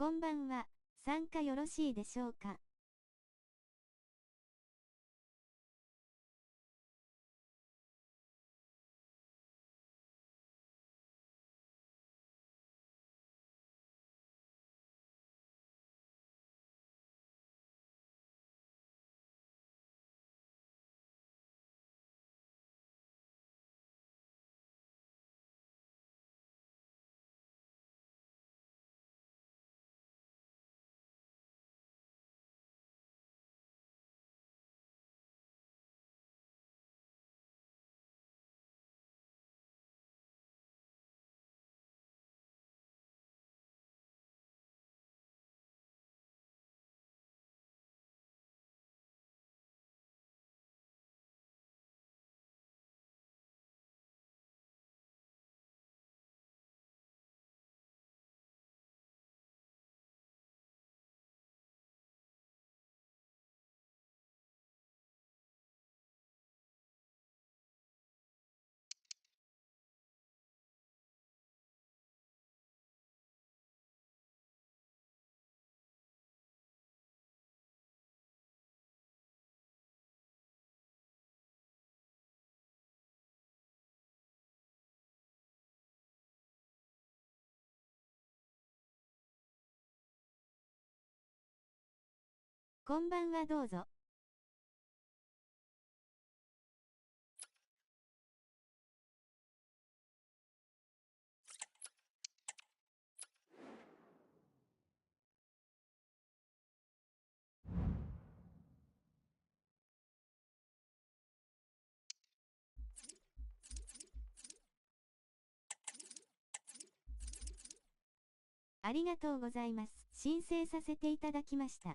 こんばんは。参加よろしいでしょうか。こんばんは、どうぞ。ありがとうございます。申請させていただきました。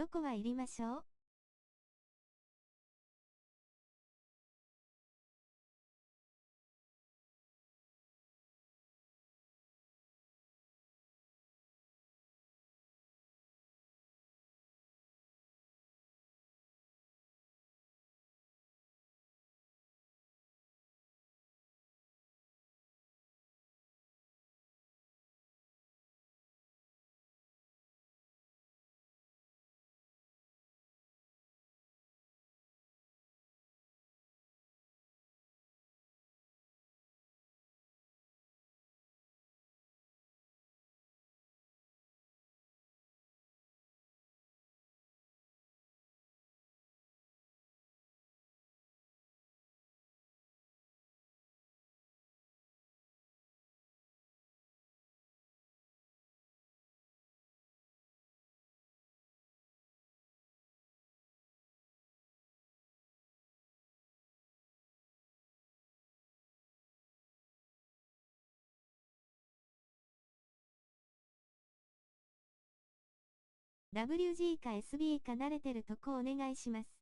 どこは入りましょう？WG か SB か慣れてるとこお願いします。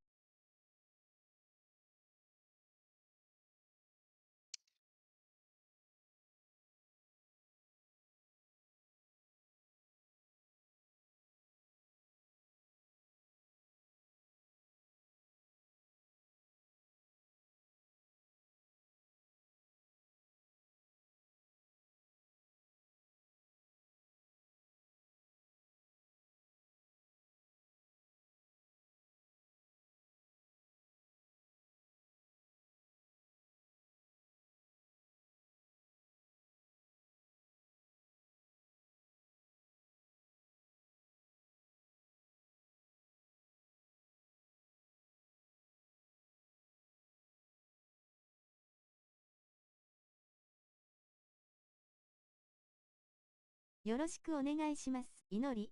よろしくお願いします。祈り。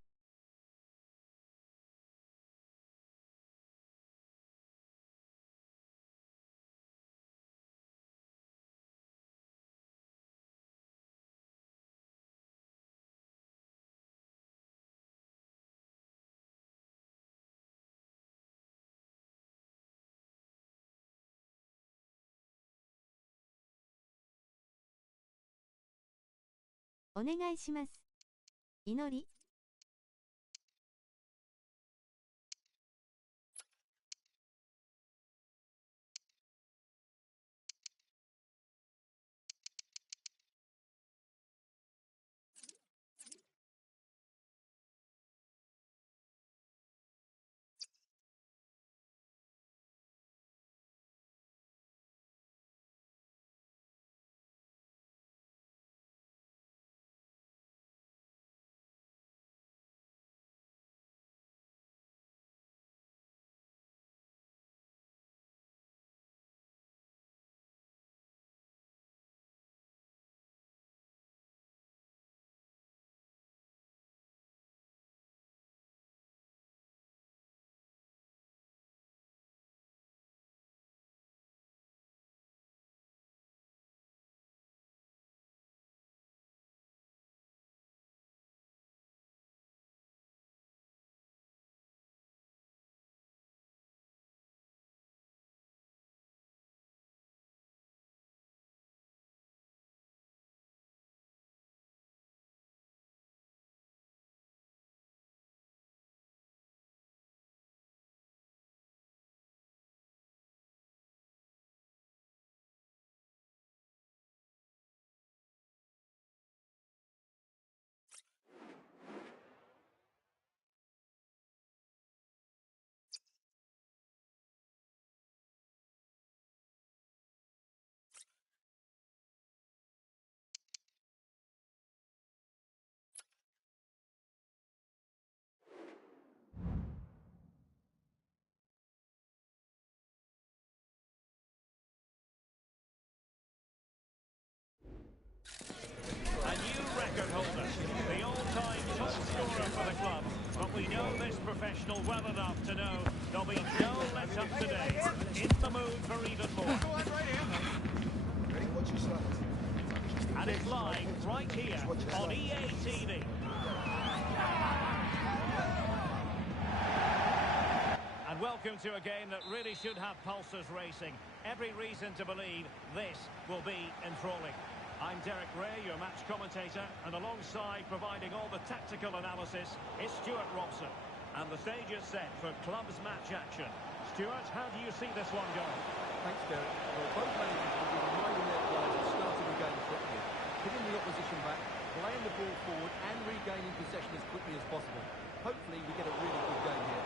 お願いします。祈り。The all-time top scorer for the club. But we know this professional well enough to know there'll be no let-up today. In the mood for even more. And it's live right here on EA TV. And welcome to a game that really should have pulses racing. Every reason to believe this will be enthralling. I'm Derek Ray, your match commentator, and alongside providing all the tactical analysis is Stuart Robson. And the stage is set for clubs match action. Stuart, how do you see this one going? Thanks, Derek. Well, both managers will be reminding their players of starting the game quickly, hitting the opposition back, playing the ball forward and regaining possession as quickly as possible. Hopefully we get a really good game here.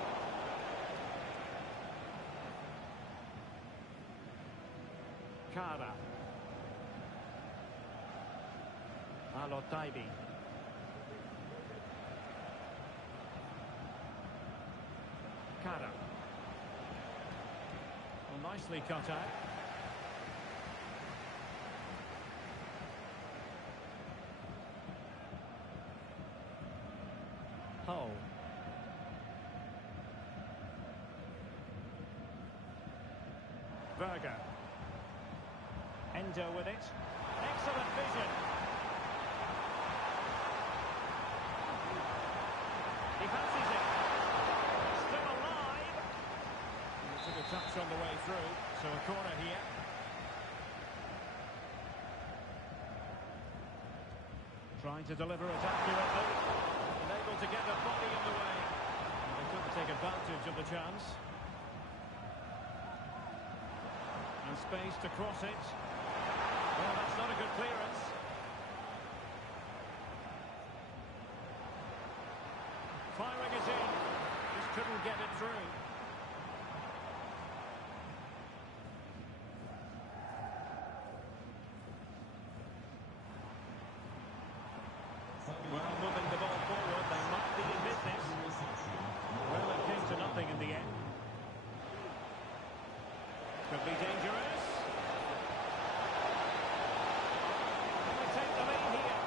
Kara. Alotaibi. Kara. Well, nicely cut out. Hull. Berger. Endo with it. Excellent vision. He fancies it. Still alive. He took a touch on the way through, so a corner here. Trying to deliver it accurately. Unable to get the body in the way. And they couldn't take advantage of the chance. And space to cross it. Well, that's not a good clearance. Firing it in. Just couldn't get it through. Well, moving the ball forward, they might be in business. Well, it came to nothing in the end. Could be dangerous. Can we take the lead here?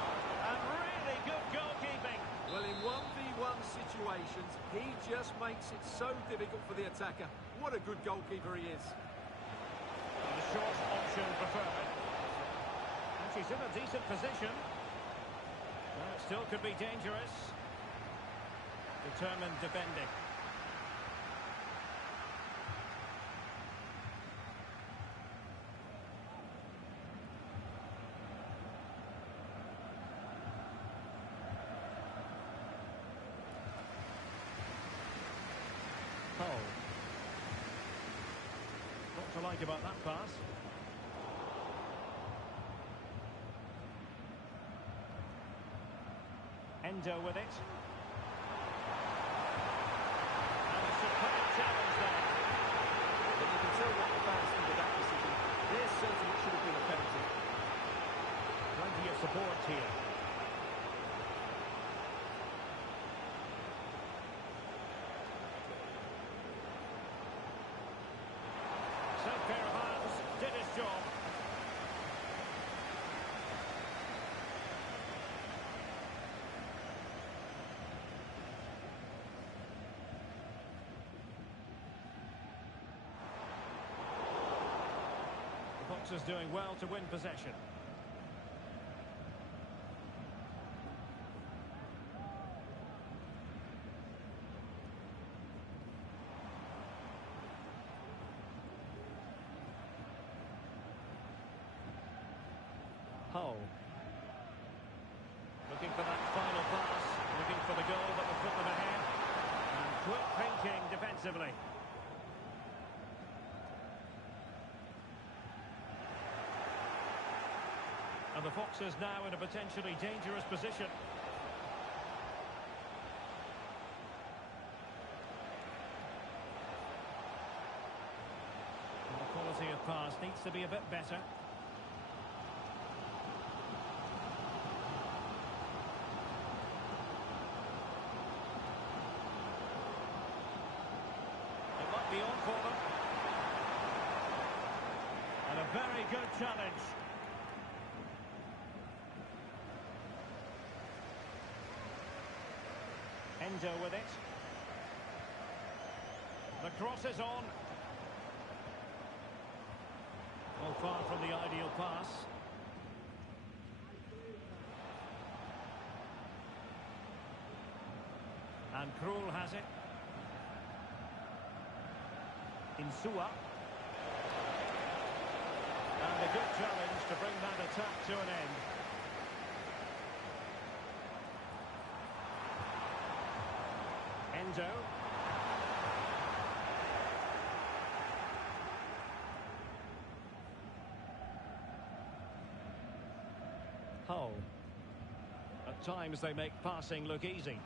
And really good goalkeeping. happens. He just makes it so difficult for the attacker. What a good goalkeeper he is. And the short option preferred. And she's in a decent position. Well, it still could be dangerous. Determined defending. What to like about that pass? Endo with it. And a superb challenge there. But you can tell what the fans think of that decision. They're certain it should have been a penalty. Plenty of support here. Safe pair of hands, did his job. The Foxes doing well to win possession. Hull. Looking for that final pass, looking for the goal that will put them ahead. And quick thinking defensively. And the Foxes now in a potentially dangerous position. And the quality of pass needs to be a bit better. On for them. And a very good challenge. Endo with it. The cross is on. Well, far from the ideal pass. And Krul has it. Insua. And a good challenge to bring that attack to an end. Endo. Hull. At times they make passing look easy.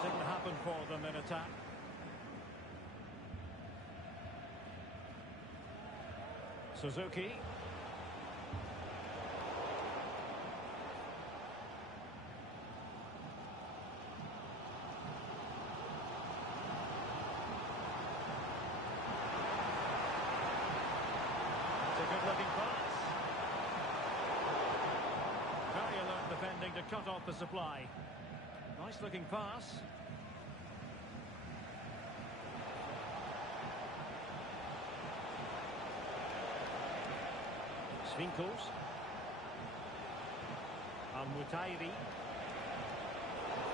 Didn't happen for them in attack. Suzuki. It's a good-looking pass. Very alert defending to cut off the supply. Nice-looking pass. Winkels. Al-Mutairi.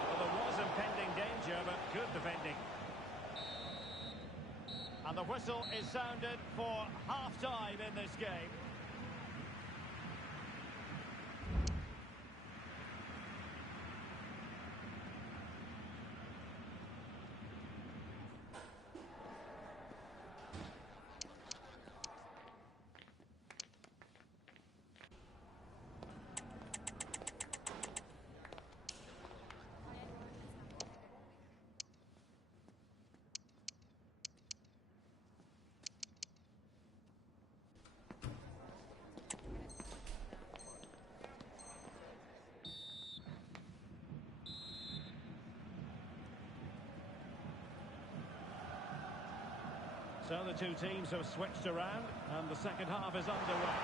Well, there was impending danger, but good defending. And the whistle is sounded for half-time in this game. So the two teams have switched around and the second half is underway.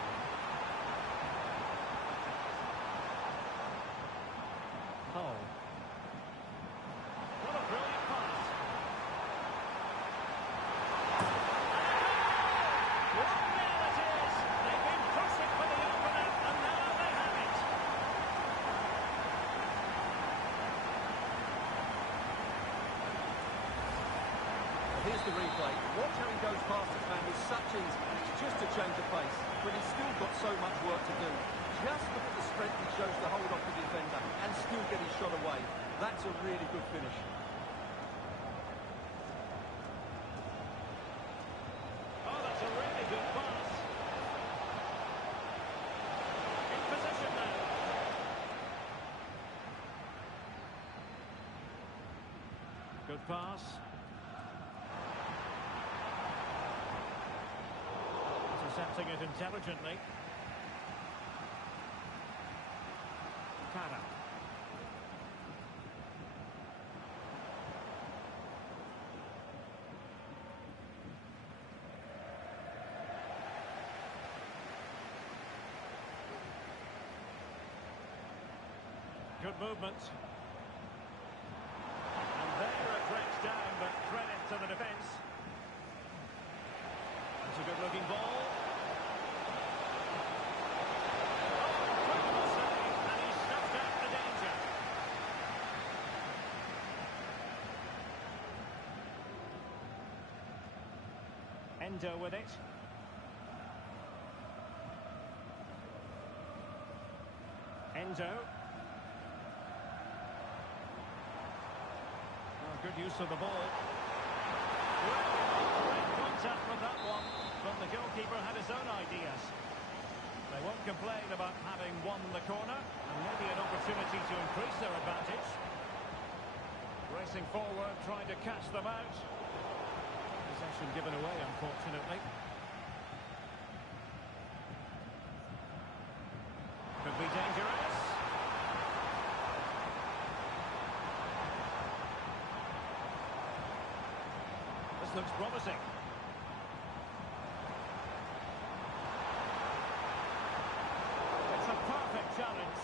Here's the replay. Watch how he goes past his man with such ease. It's just a change of pace, but he's still got so much work to do. Just look at the strength he shows to hold off the defender and still get his shot away. That's a really good finish. Oh, that's a really good pass. In position now. Good pass. Intercepting it intelligently. Kara. Good movement. And there it breaks down, but credit to the defence. It's a good-looking ball. Oh, incredible save, and he snuffed out the danger. Endo with it. Endo. Good use of the ball. Well, great contact with that one, but the goalkeeper had his own ideas. They won't complain about having won the corner, and maybe an opportunity to increase their advantage. Racing forward, trying to catch them out. Possession given away, unfortunately. Could be dangerous. Looks promising. It's a perfect challenge.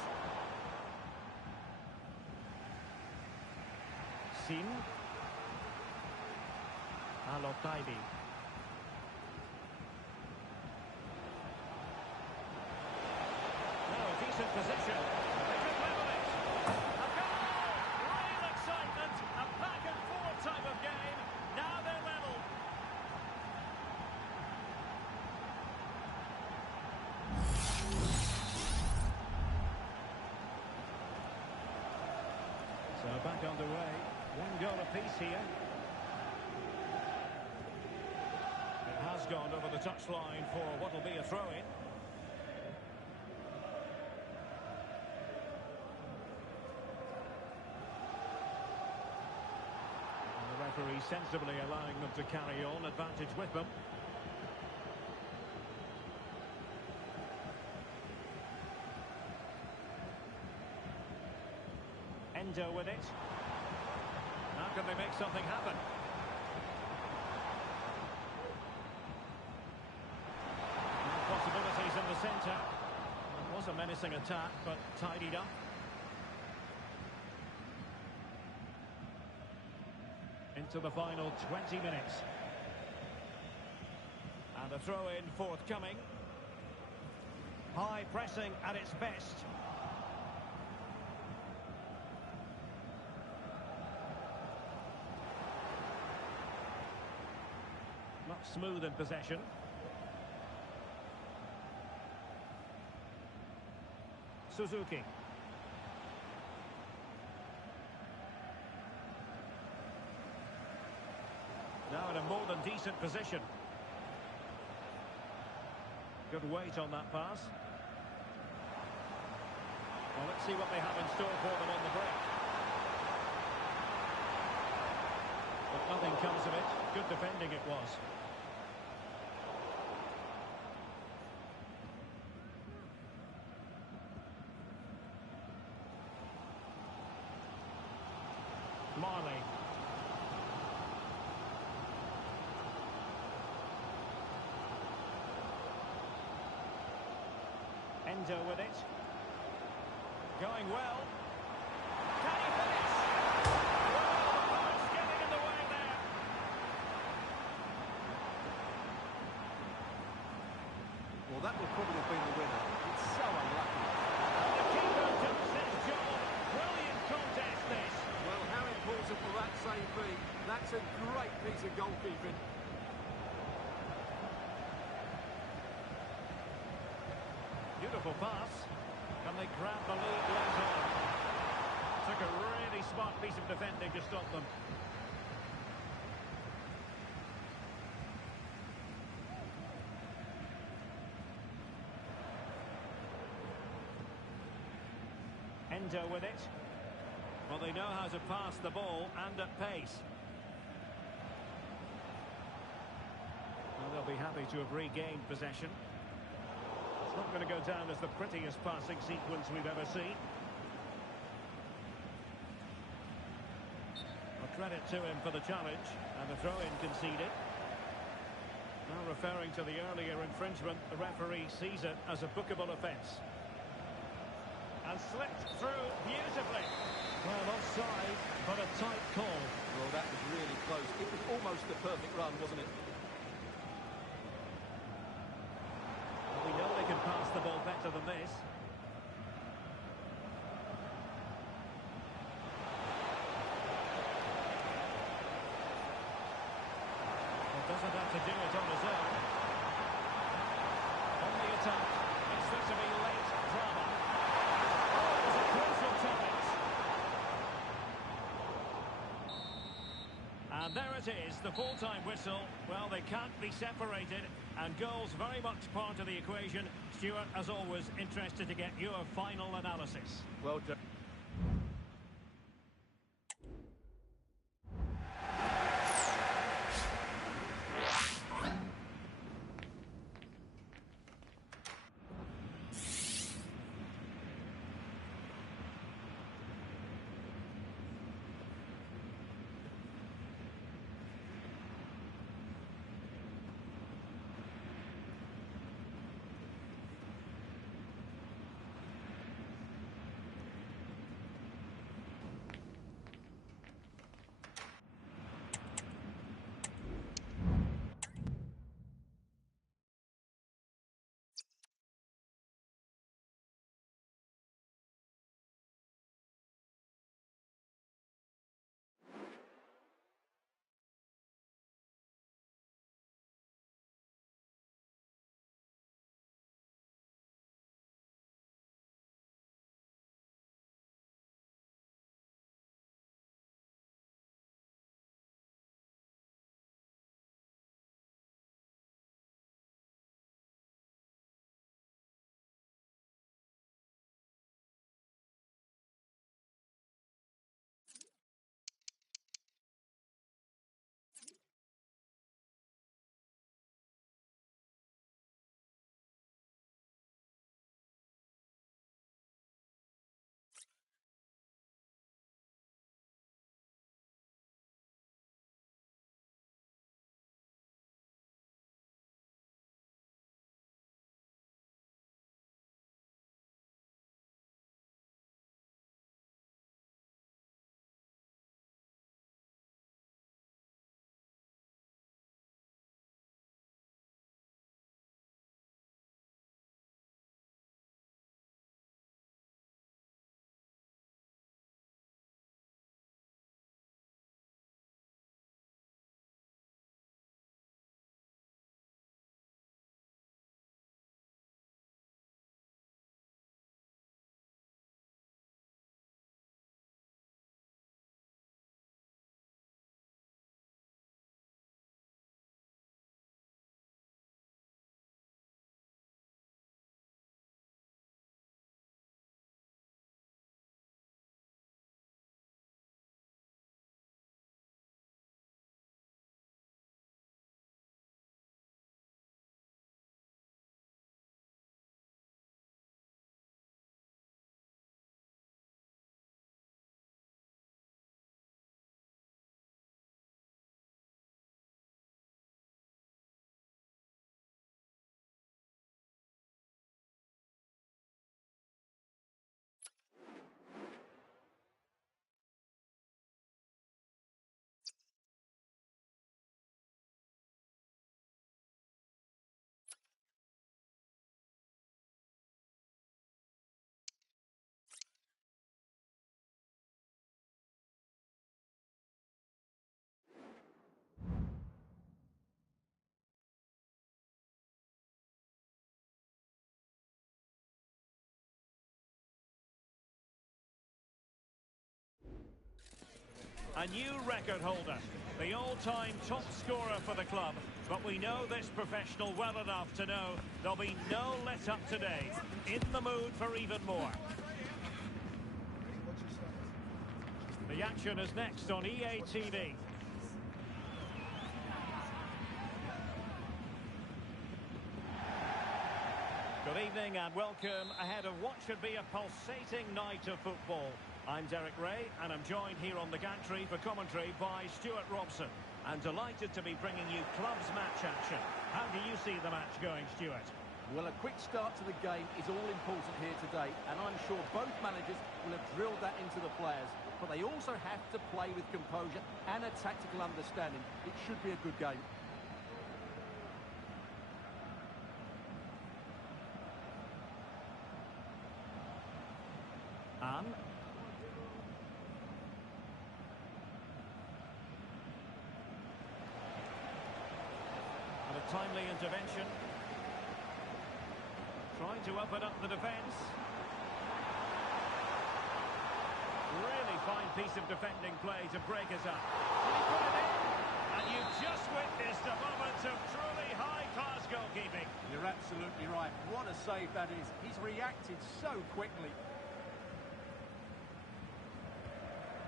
Sin. Alotaibi. Now a decent position. They could level it. A goal! Real excitement. A back and forth type of game. Now they're level. So back underway. One goal apiece here. It has gone over the touchline for what will be a throw-in. Referee sensibly allowing them to carry on, advantage with them. Endo with it. How can they make something happen? Possibilities in the centre. It was a menacing attack, but tidied up. Into the final 20 minutes. And a throw-in forthcoming. High pressing at its best. Not smooth in possession. Suzuki. Now in a more than decent position. Good weight on that pass. Well, let's see what they have in store for them on the break. But nothing comes of it. Good defending it was. Marley. Endo with it. Going well. Can he finish? Oh, it's getting in the way there. Well, that would probably have been the winner. It's so unlucky. And the keeper does his job. Brilliant contest, this. Well, how important will that save be? That's a great piece of goalkeeping. Beautiful pass. Can they grab the lead later on? Took a really smart piece of defending to stop them. Endo with it. Well, they know how to pass the ball and at pace. Well, they'll be happy to have regained possession. It's not going to go down as the prettiest passing sequence we've ever seen. Well, credit to him for the challenge, and the throw-in conceded. Now referring to the earlier infringement, the referee sees it as a bookable offence. And slipped through beautifully. Well, offside, but a tight call. Well, that was really close. It was almost the perfect run, wasn't it? We know they can pass the ball better than this. Well, doesn't have to do it on his own. On the attack. It's going to be late drama. Oh, it was a crucial challenge. And there it is, the full-time whistle. Well, they can't be separated, and goals very much part of the equation. Stuart, as always, interested to get your final analysis. Well done. A new record holder, the all-time top scorer for the club. But we know this professional well enough to know there'll be no let-up today. In the mood for even more. The action is next on EA TV. Good evening and welcome ahead of what should be a pulsating night of football. I'm Derek Ray and I'm joined here on the gantry for commentary by Stuart Robson. And delighted to be bringing you clubs match action. How do you see the match going, Stuart? Well, a quick start to the game is all important here today, and I'm sure both managers will have drilled that into the players. But they also have to play with composure and a tactical understanding. It should be a good game. And a timely intervention. Trying to open up the defence. Really fine piece of defending play to break it up. Can he put it in? And you've just witnessed a moment of truly high-class goalkeeping. You're absolutely right. What a save that is. He's reacted so quickly.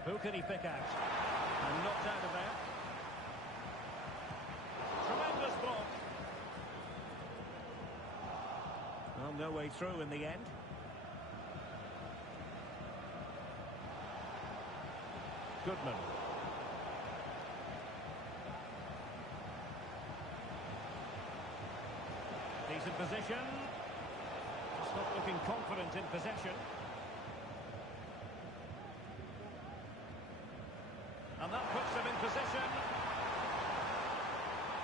Who can he pick out? And knocked out of there. Tremendous block. Well, no way through in the end. Goodman. Decent position. Just not looking confident in possession. And that puts them in position.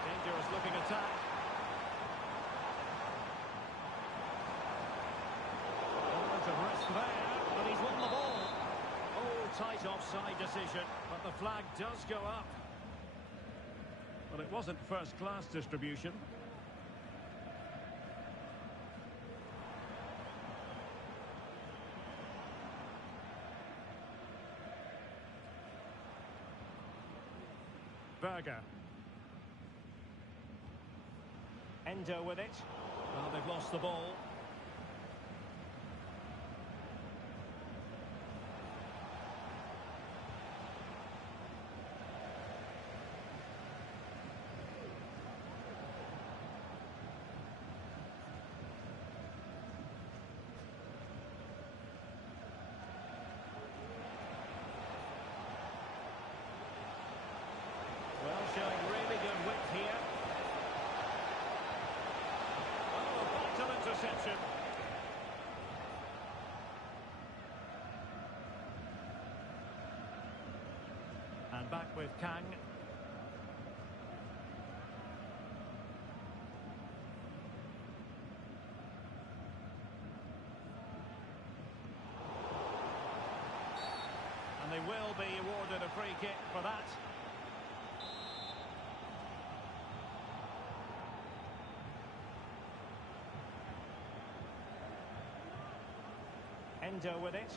Dangerous looking attack. Element of risk there, but he's won the ball. Oh, tight offside decision, but the flag does go up. Well, it wasn't first-class distribution. Berger. Endo with it. Well, they've lost the ball. Well, showing really good width here. Oh, a vital interception. And back with Kang. And they will be awarded a free kick for that. Endo with it.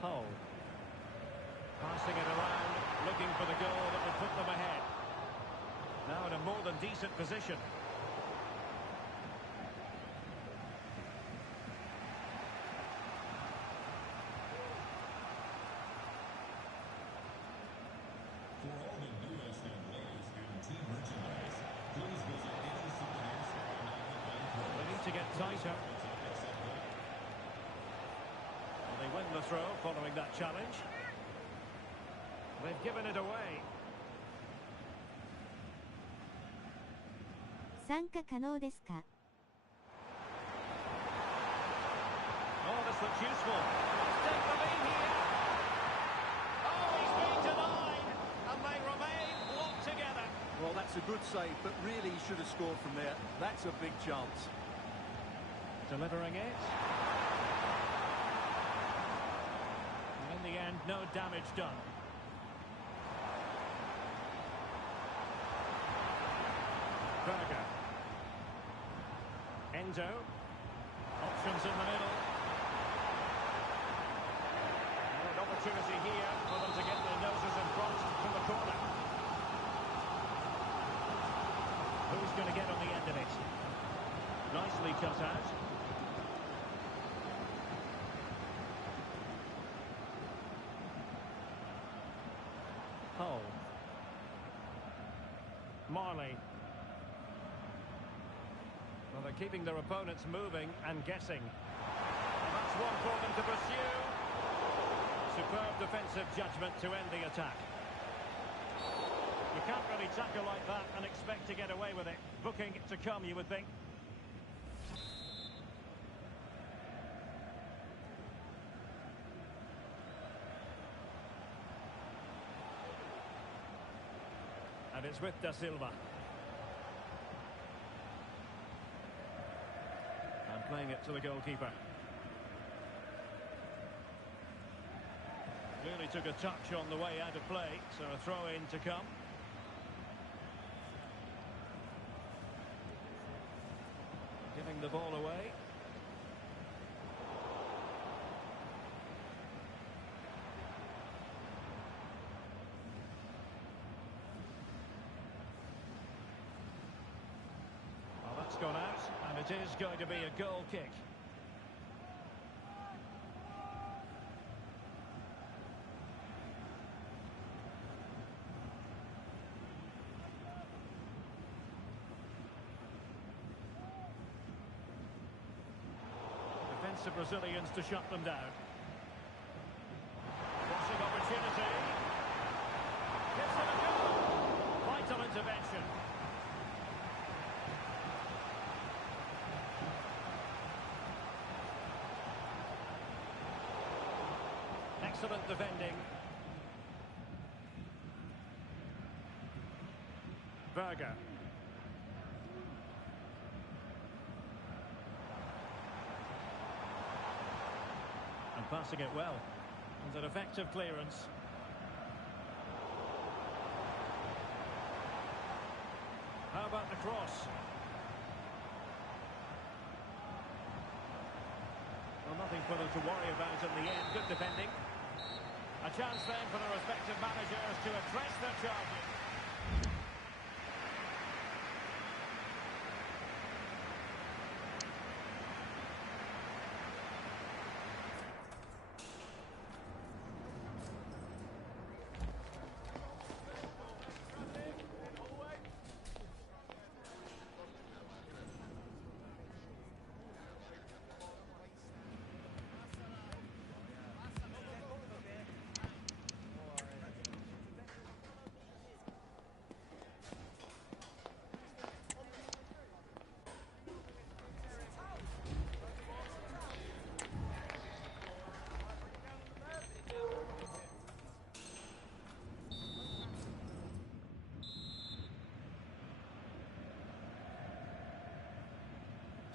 Hull. Passing it around, looking for the goal that would put them ahead. Now in a more than decent position. For all the newest and latest in team merchandise, please visit any souvenir store now. They need to get tighter. Well, they win the throw following that challenge. They've given it away. 参加可能ですか? Oh, this looks useful. Let's take the lead here. Oh, he's been denied, and they remain locked together. Well, that's a good save, but really he should have scored from there. That's a big chance. Delivering it. And in the end, no damage done. Berger. Endo. Options in the middle. opportunity here for them to get their noses in front from the corner. Who's going to get on the end of it? Nicely cut out. Hull. Marley. Well, they're keeping their opponents moving and guessing. And that's one for them to pursue. Superb defensive judgment to end the attack. You can't really tackle like that and expect to get away with it. Booking to come, you would think. And it's with Da Silva. And playing it to the goalkeeper. Really took a touch on the way out of play, so a throw-in to come. Giving the ball away. Well, that's gone out, and it is going to be a goal kick. Defensive Brazilians to shut them down. Crossing opportunity. Gives it a go. Vital intervention. Excellent defending. Berger. And passing it well. And an effective clearance. How about the cross? Well, nothing for them to worry about in the end. Good defending. A chance then for the respective managers to address their charges.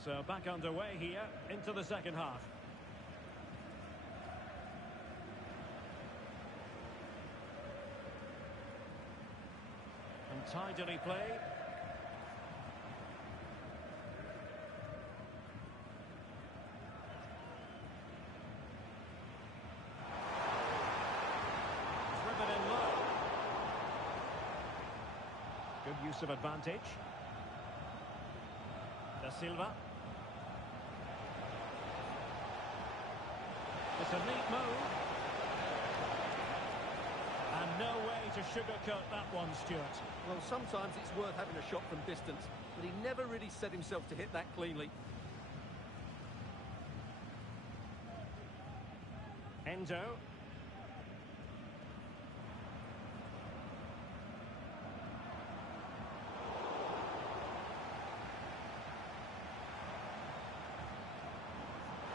So back underway here into the second half. And tidily played. Driven in low. Good use of advantage. Da Silva. It's a neat move. And no way to sugarcoat that one, Stuart. Well, sometimes it's worth having a shot from distance, but he never really set himself to hit that cleanly. Endo.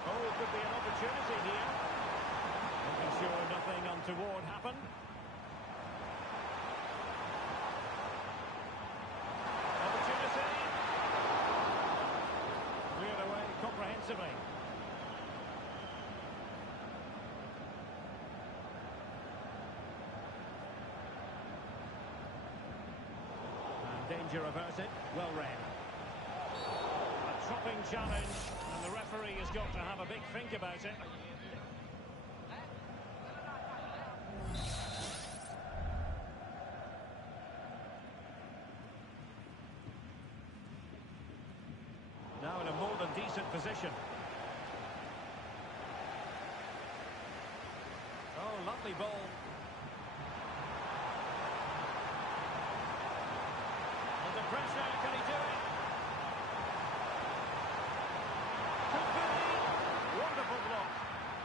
Oh, could be an opportunity here. Making sure nothing untoward happened. Opportunity. Cleared away comprehensively. And danger averted. Well read. A chopping challenge. And the referee has got to have a big think about it. position. Oh, lovely ball. Under pressure, can he do it? Could be. Wonderful block.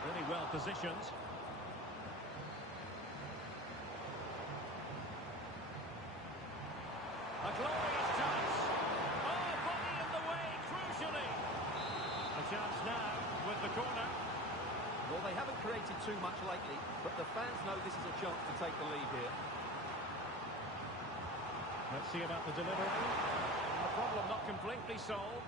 Really well positioned. A glorious chance. Oh, body in the way, crucially. A chance now with the corner. Well, they haven't created too much lately, but the fans know this is a chance to take the lead here. Let's see about the delivery. The problem not completely solved.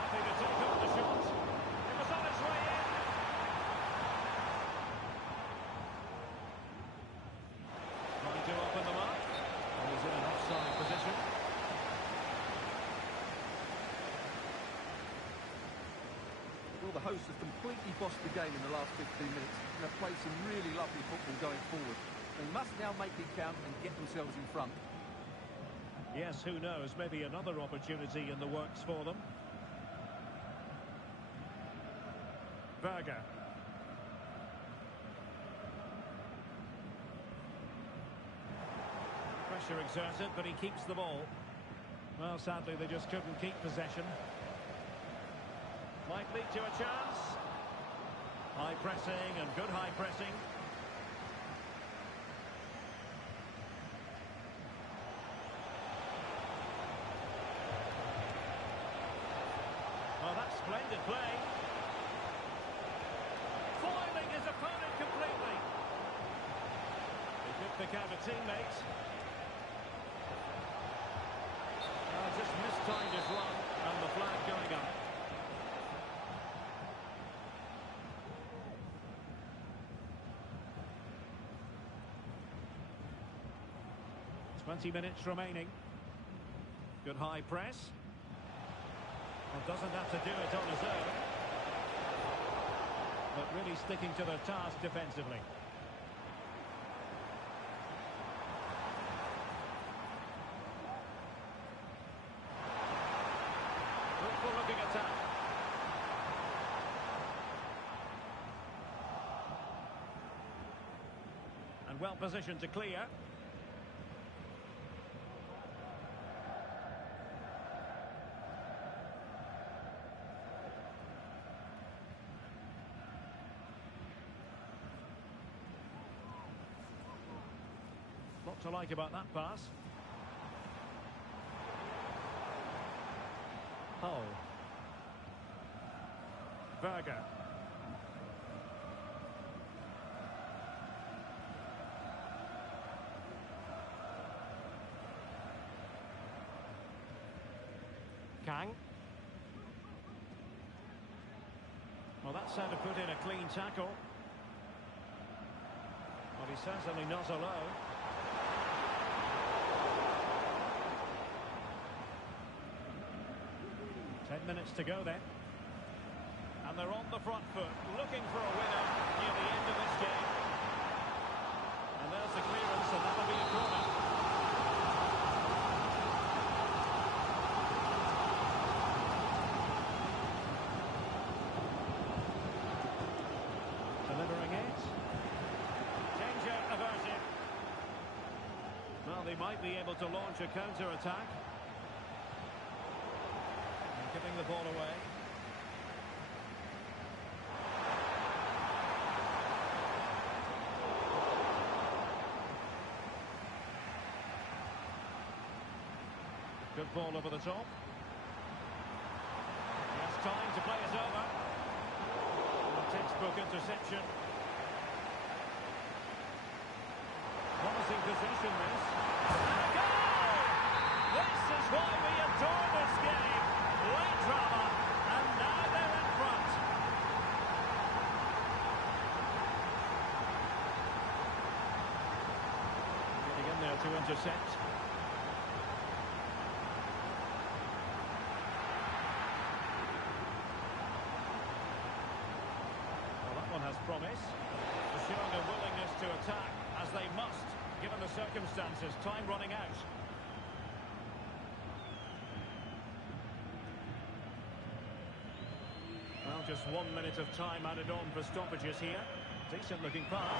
Happy to take on the shot. It was on its way in. Trying to open the mark. And he's in an offside position. Well, the hosts have completely bossed the game in the last 15 minutes and have played some really lovely football going forward. They must now make it count and get themselves in front. Yes, who knows, maybe another opportunity in the works for them. Berger. Pressure exerted, but he keeps the ball. Well, sadly, they just couldn't keep possession. Might lead to a chance. High pressing and good high pressing. Oh, that's splendid play. Foiling his opponent completely. He could pick out a teammate. Just mistimed his run and the flag going up. Minutes remaining. Good high press. Well, doesn't have to do it on his own. But really sticking to their task defensively. Fruitful looking attack. And well positioned to clear. Lot to like about that pass. Hull. Berger. Kang. Well, that's how to put in a clean tackle. Well, he's certainly not alone. Minutes to go then. And they're on the front foot, looking for a winner near the end of this game. And there's the clearance, and that'll be a corner. Delivering it. Danger averted. Well, they might be able to launch a counter-attack. Giving the ball away. Good ball over the top. He has time to play it over. A textbook interception. Promising possession this. And a goal! This is why we adore this game. Late drama, and now they're in front. Getting in there to intercept. Well, that one has promise. Showing a willingness to attack, as they must, given the circumstances. Time running out. just 1 minute of time added on for stoppages here. Decent looking pass.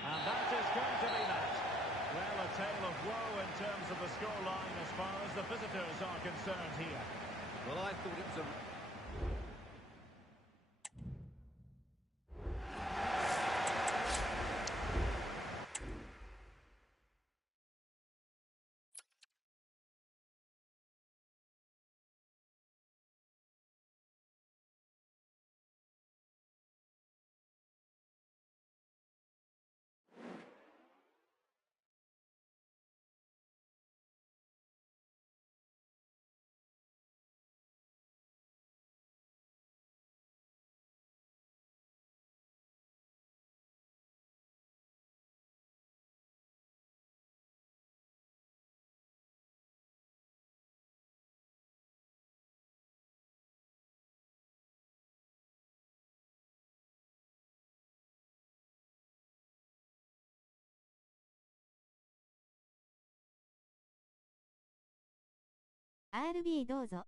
And that is going to be that. Well, a tale of woe in terms of the scoreline as far as the visitors are concerned here. Well, I thought it was a... RB どうぞ。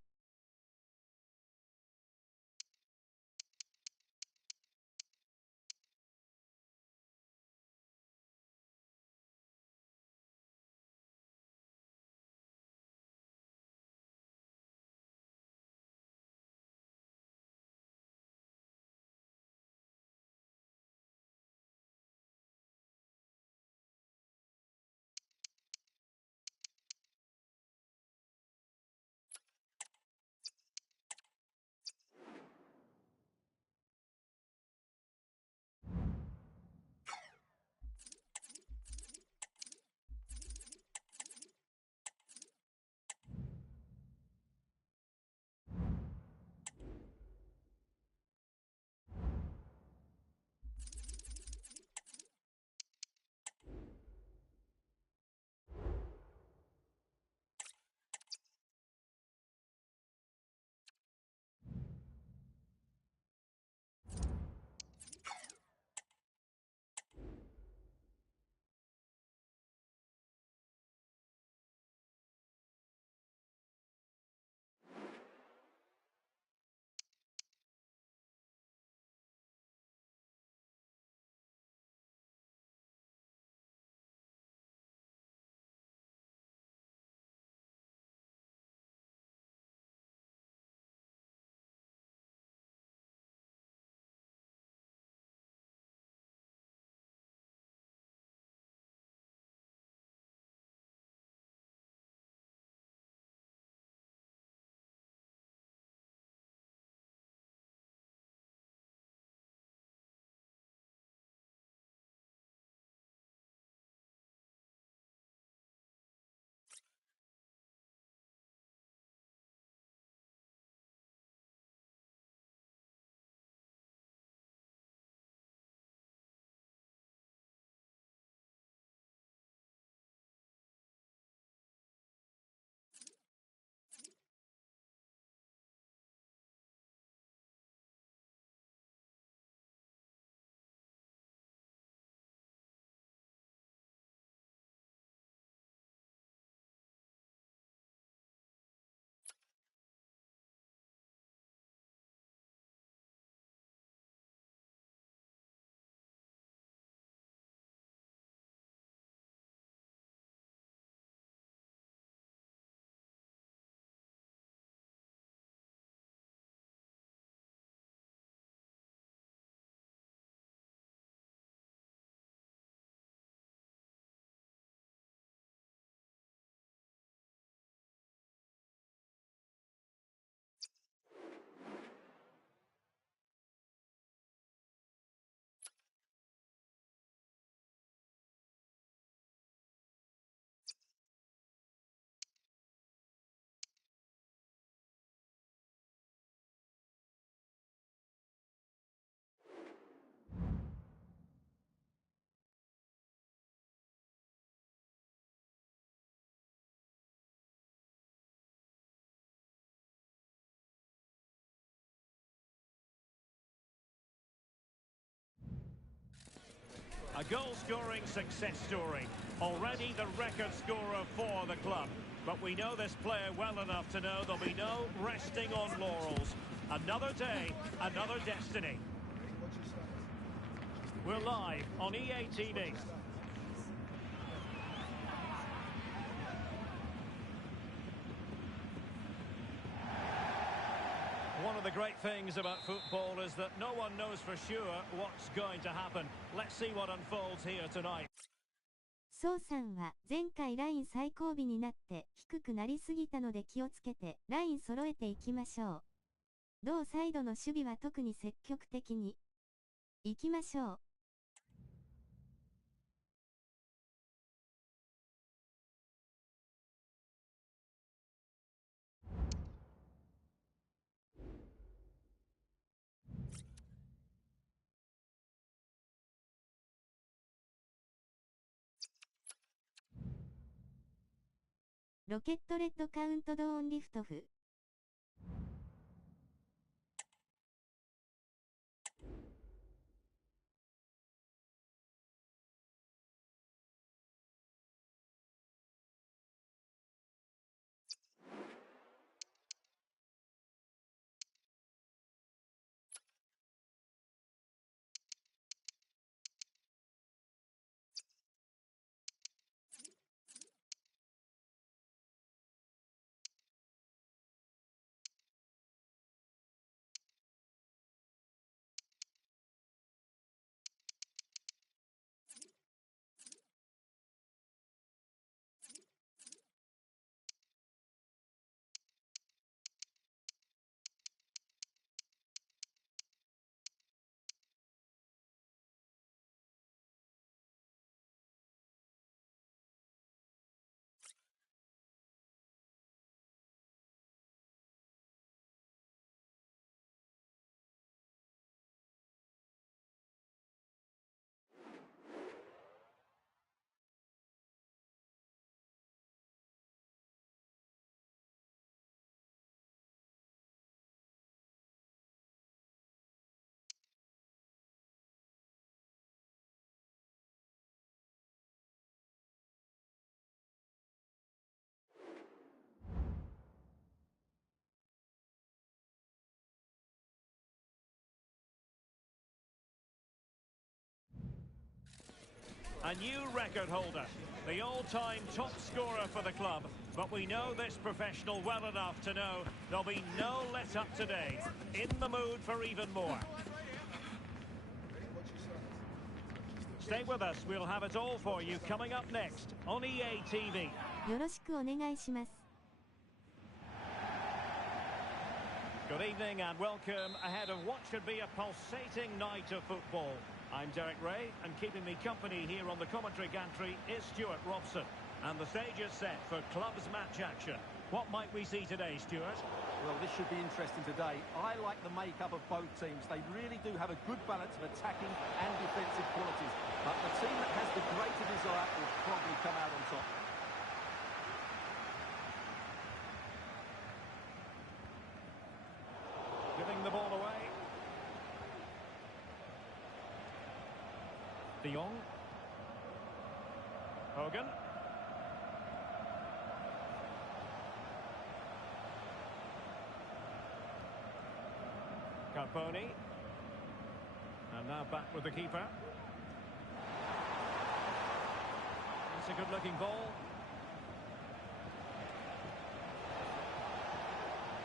goal-scoring success story. Already the record scorer for the club. But we know this player well enough to know there'll be no resting on laurels. Another day, another destiny. We're live on EA TV. One of the great things about football is that no one knows for sure what's going to happen. Let's see what unfolds here tonight. ソウさんは前回ライン最後尾になって低くなりすぎたので気をつけてライン揃えていきましょう。同サイドの守備は特に積極的に行きましょう。ロケットレッドカウントドーンリフトフ。A new record holder, the all-time top scorer for the club. But we know this professional well enough to know there'll be no let-up today. In the mood for even more. Stay with us, we'll have it all for you coming up next on EA TV. よろしくお願いします。Good evening and welcome ahead of what should be a pulsating night of football. I'm Derek Ray, and keeping me company here on the commentary gantry is Stuart Robson. And the stage is set for clubs match action. What might we see today, Stuart? Well, this should be interesting today. I like the makeup of both teams. They really do have a good balance of attacking and defensive qualities. But the team that has the greater desire will probably come out on top. Giving the ball away. De Jong. Hogan. Carponi. And now back with the keeper. It's a good-looking ball.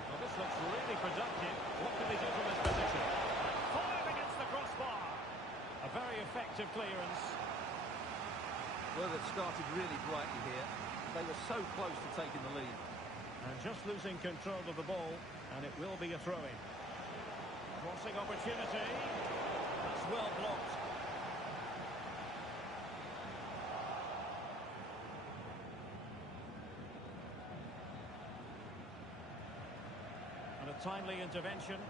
Well, this looks really productive. What can they do from this position? Fired against the crossbar. A very effective clearance. Well, it started really brightly here. They were so close to taking the lead. And just losing control of the ball, and it will be a throw-in. Crossing opportunity. That's well blocked. And a timely intervention.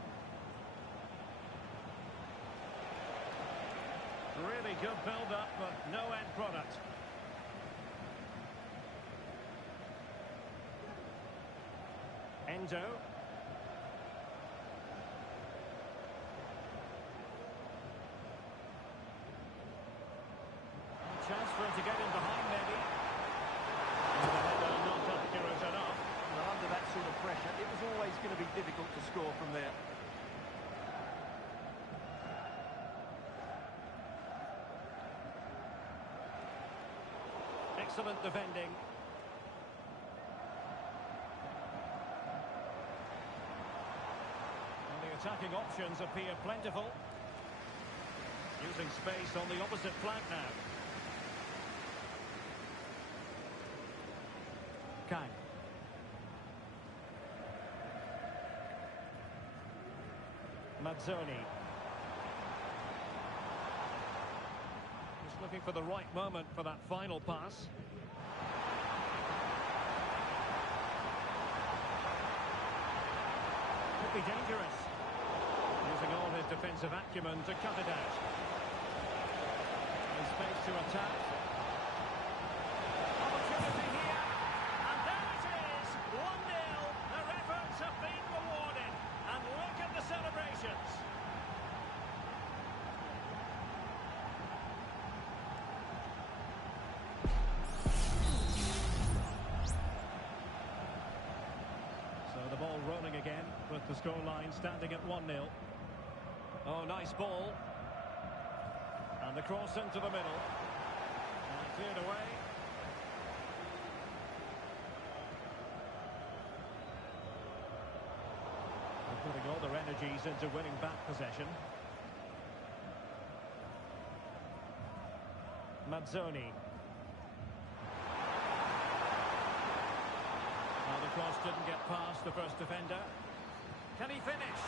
Really good build-up, but no end product. Endo. difficult to score from there. Excellent defending. And the attacking options appear plentiful. Using space on the opposite flank now. Kang. Mazzoni. Just looking for the right moment for that final pass. Could be dangerous. Using all his defensive acumen to cut it out. And space to attack. Opportunity here. And there it is. 1-0. Their efforts have been rewarded. And look at the celebrations. So the ball rolling again with the scoreline standing at 1-0. Oh, nice ball. And the cross into the middle. And cleared away. They're putting all their energies into winning back possession. Mazzoni. Well, the cross didn't get past the first defender. Can he finish?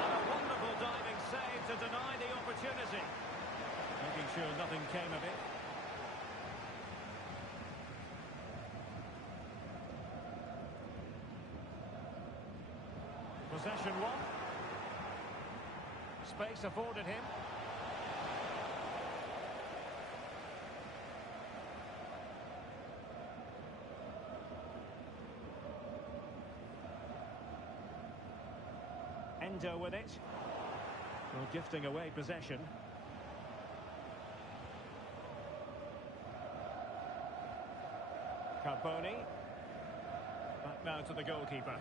And a wonderful diving save to deny the opportunity. Making sure nothing came of it. Possession one. Space afforded him. Endo with it. Well, gifting away possession. Carboni. Back now to the goalkeeper.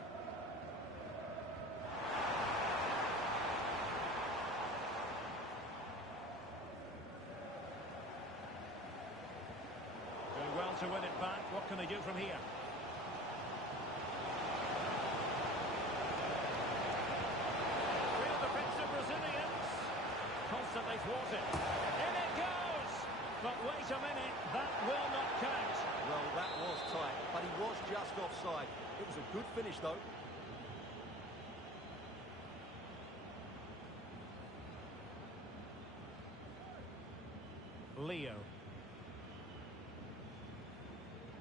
Doing well to win it back. What can they do from here? Real defensive Brazilians. Constantly thwarted. In it goes! But wait a minute, that will not count. Well, that was tight, but he was just offside. It was a good finish, though. Leo.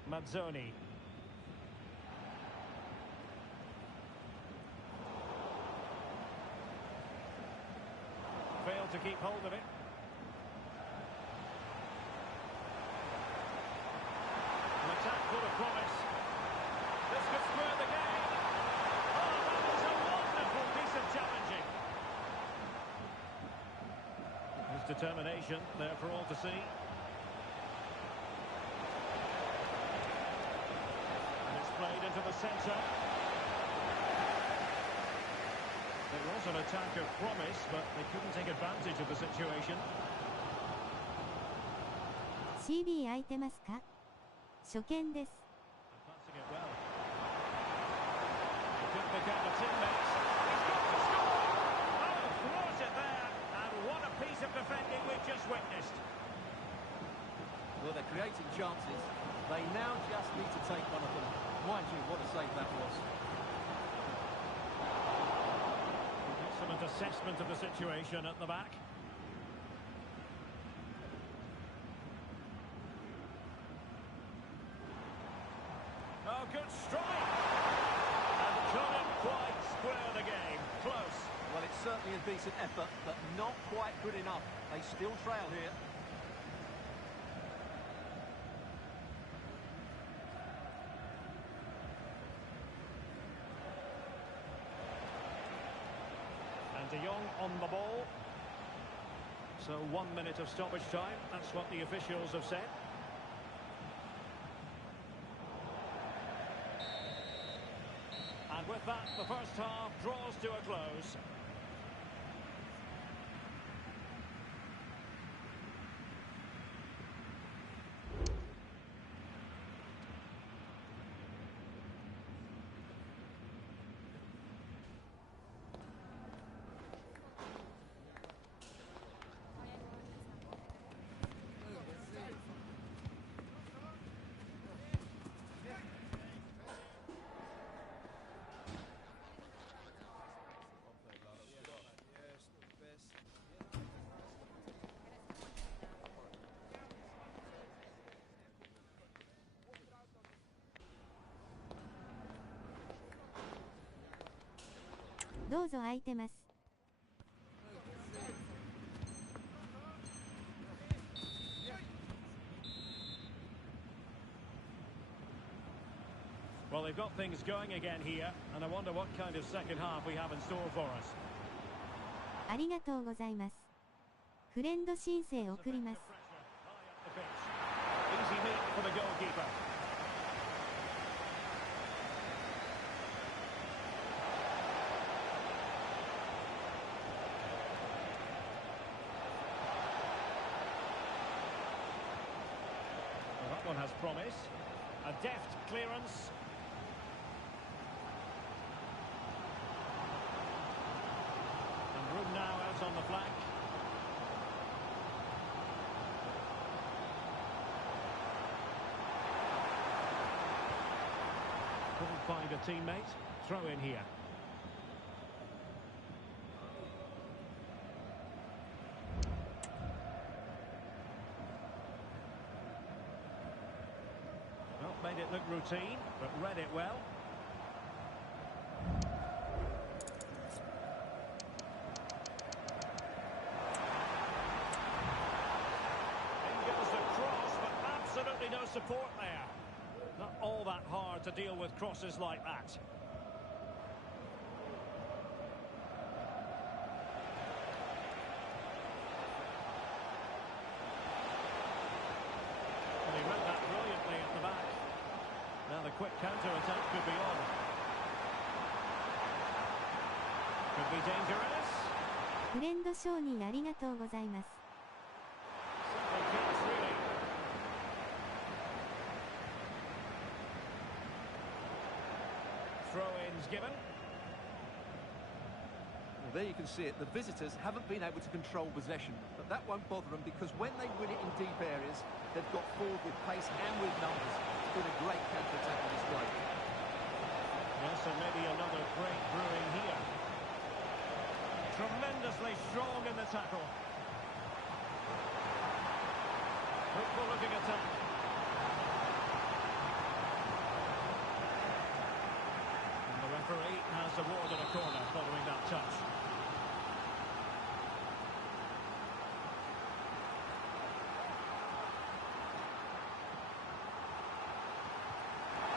Mazzoni. Failed to keep hold of it. An attack full of promise. This could square the game. Oh, that was a wonderful piece of challenging. His determination there for all to see. And it's played into the centre. There was an attack of promise, but they couldn't take advantage of the situation. CB 空いてますか？初見です。Passing it well. He couldn't pick out the teammates. He's got to score! Oh, throws it there. And what a piece of defending we've just witnessed. Well, they're creating chances. They now just need to take one of them. Mind you, what a save that was. Excellent assessment of the situation at the back. Oh, good strike! And couldn't quite square the game. Close. Well, it's certainly a decent effort, but not quite good enough. They still trail here. And De Jong on the ball. So 1 minute of stoppage time. That's what the officials have said. And With that, the first half draws to a close.どうぞ空いてます。Well, they've got things going again here, and I wonder what kind of second half we have in store for us. ありがとうございます。フレンド申請送ります。Easy meet for the goalkeeper. Well, that one has promise. A deft clearance. And room now out on the flank. Couldn't find a teammate. Throw in here. Well, made it look routine, but read it well. In goes the cross, but absolutely no support there. Not all that hard to deal with crosses like that. And he read that brilliantly at the back. Now the quick counter-attack could be on. Could be dangerous. フレンド承認ありがとうございます。Simply kicks, really. Throw-ins given. Well, there you can see it. The visitors haven't been able to control possession, but that won't bother them because when they win it in deep areas, they've got forward with pace and with numbers. It's been a great counter-attacking display. Yes, and maybe another break brewing here. Tremendously strong in the tackle. Hopeful looking attack. And the referee has awarded a corner following that touch.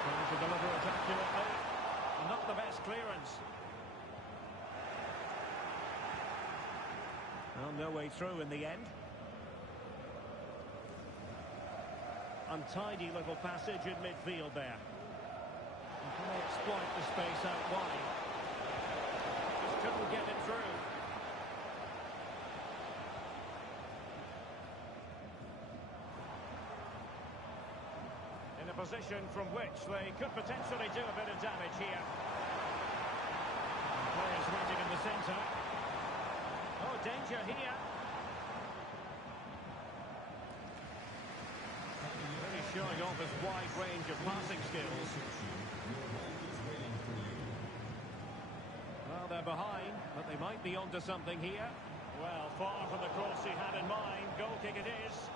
Trying to deliver it accurately. Not the best clearance. Well, no way through in the end. Untidy little passage in midfield there. And can they exploit the space out wide? Just couldn't get it through. In a position from which they could potentially do a bit of damage here. And players waiting in the centre. Oh, danger here. Really showing off his wide range of passing skills. Well, they're behind, but they might be onto something here. Well, far from the cross he had in mind. Goal kick it is.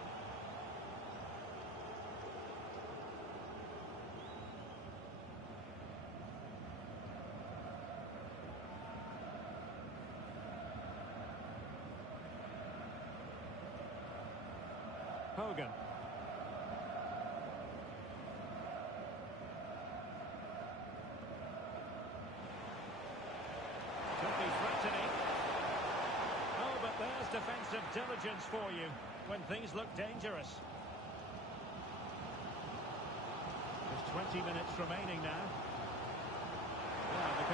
Hogan. Could be threatening. Oh, but there's defensive diligence for you when things look dangerous. There's 20 minutes remaining now. Yeah, the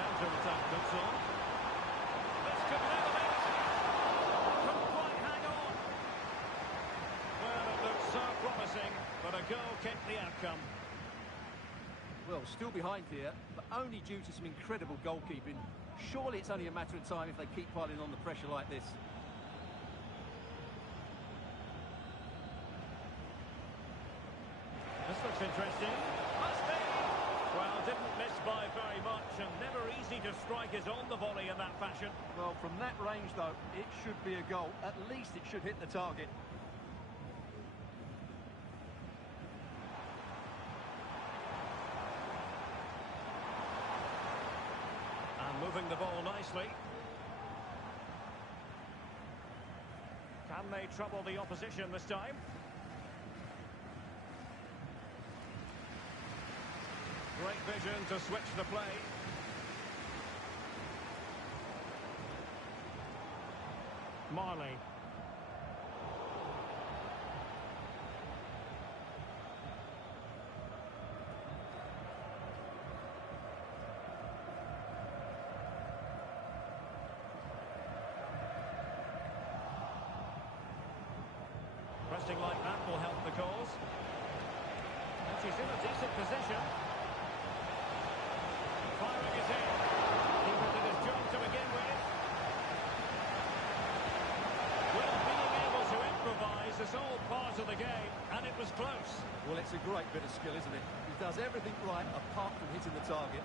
looks on. This could never be. Couldn't quite hang on. Well, it looks so promising, but a goal kicked the outcome. Well, still behind here, but only due to some incredible goalkeeping. Surely it's only a matter of time if they keep piling on the pressure like this. This looks interesting. Must be! Well, didn't miss by very much, and never easy to strike it on the volley in that fashion. Well, from that range, though, it should be a goal. At least it should hit the target. And moving the ball nicely. Can they trouble the opposition this time? Great vision to switch the play. Marley. Pressing like that will help the cause. And she's in a decent position. Firing it in. Keeper did his job to begin with. Well, being able to improvise is all part of the game, and it was close. Well, it's a great bit of skill, isn't it? He does everything right apart from hitting the target.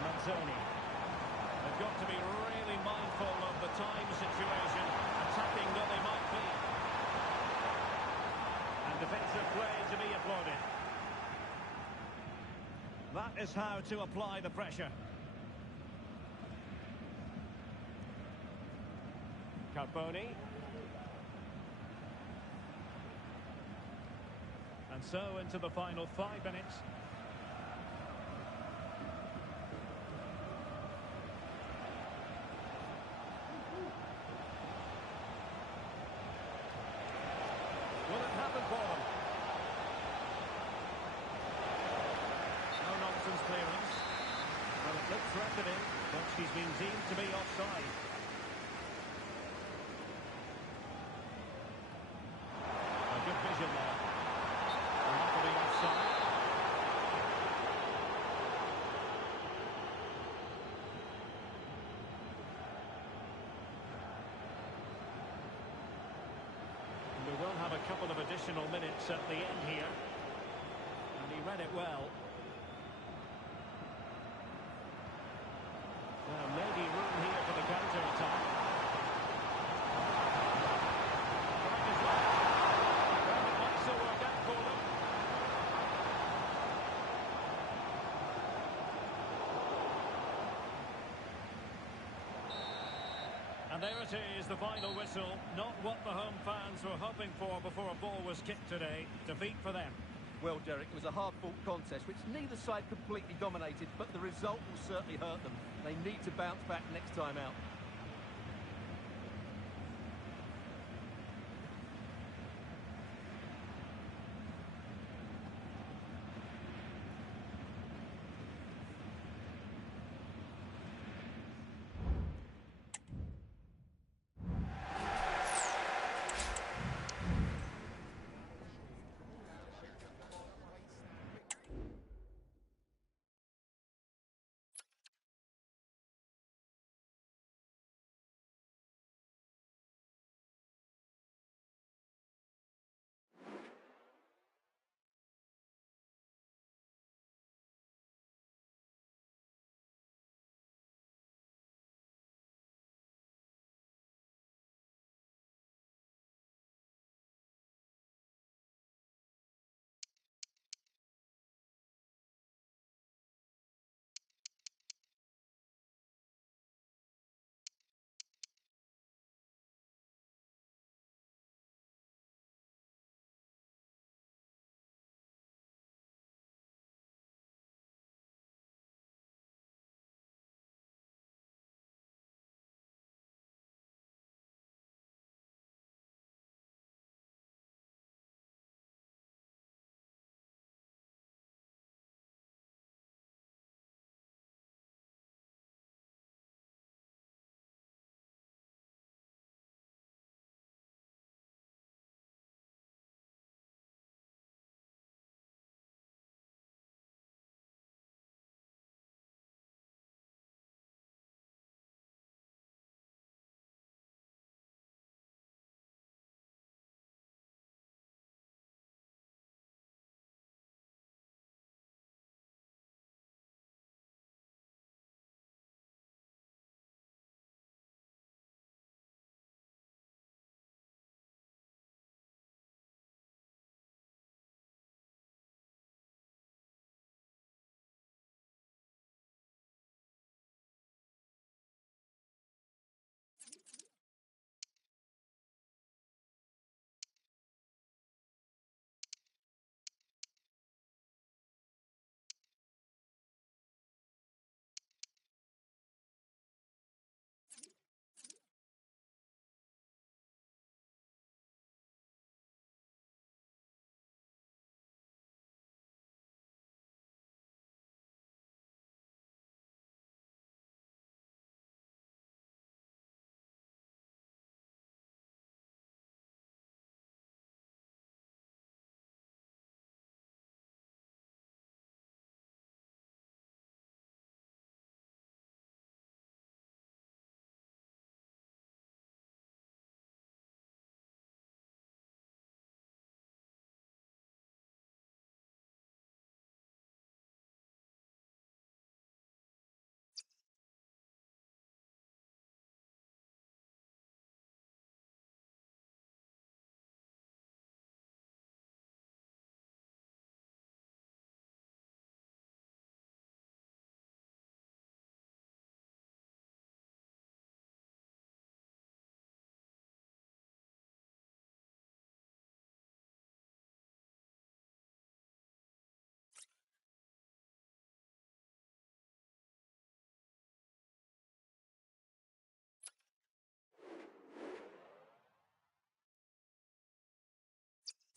Mazzoni. They've got to be really mindful of the time situation, attacking though they might be. And defensive play to be applauded. That is how to apply the pressure. Carboni. And so into the final 5 minutes. Will it happen for them? No-nonsense clearance. Well, it looked threatening, but she's been deemed to be offside. A good vision there. And that will be offside. We will have a couple of additional minutes at the end here. And he read it well. Well, maybe room here for the counter-attack. Right as well. Well, it might still work out for them. And there it is, the final whistle. Not what the home fans were hoping for before a ball was kicked today. Defeat for them. Well, Derek, it was a hard-fought contest, which neither side completely dominated, but the result will certainly hurt them. They need to bounce back next time out.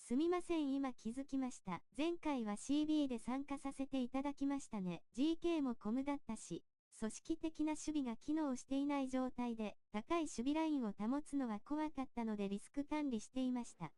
すみません、今気づきました。前回は CB で参加させていただきましたね。GK もコムだったし、組織的な守備が機能していない状態で、高い守備ラインを保つのは怖かったのでリスク管理していました。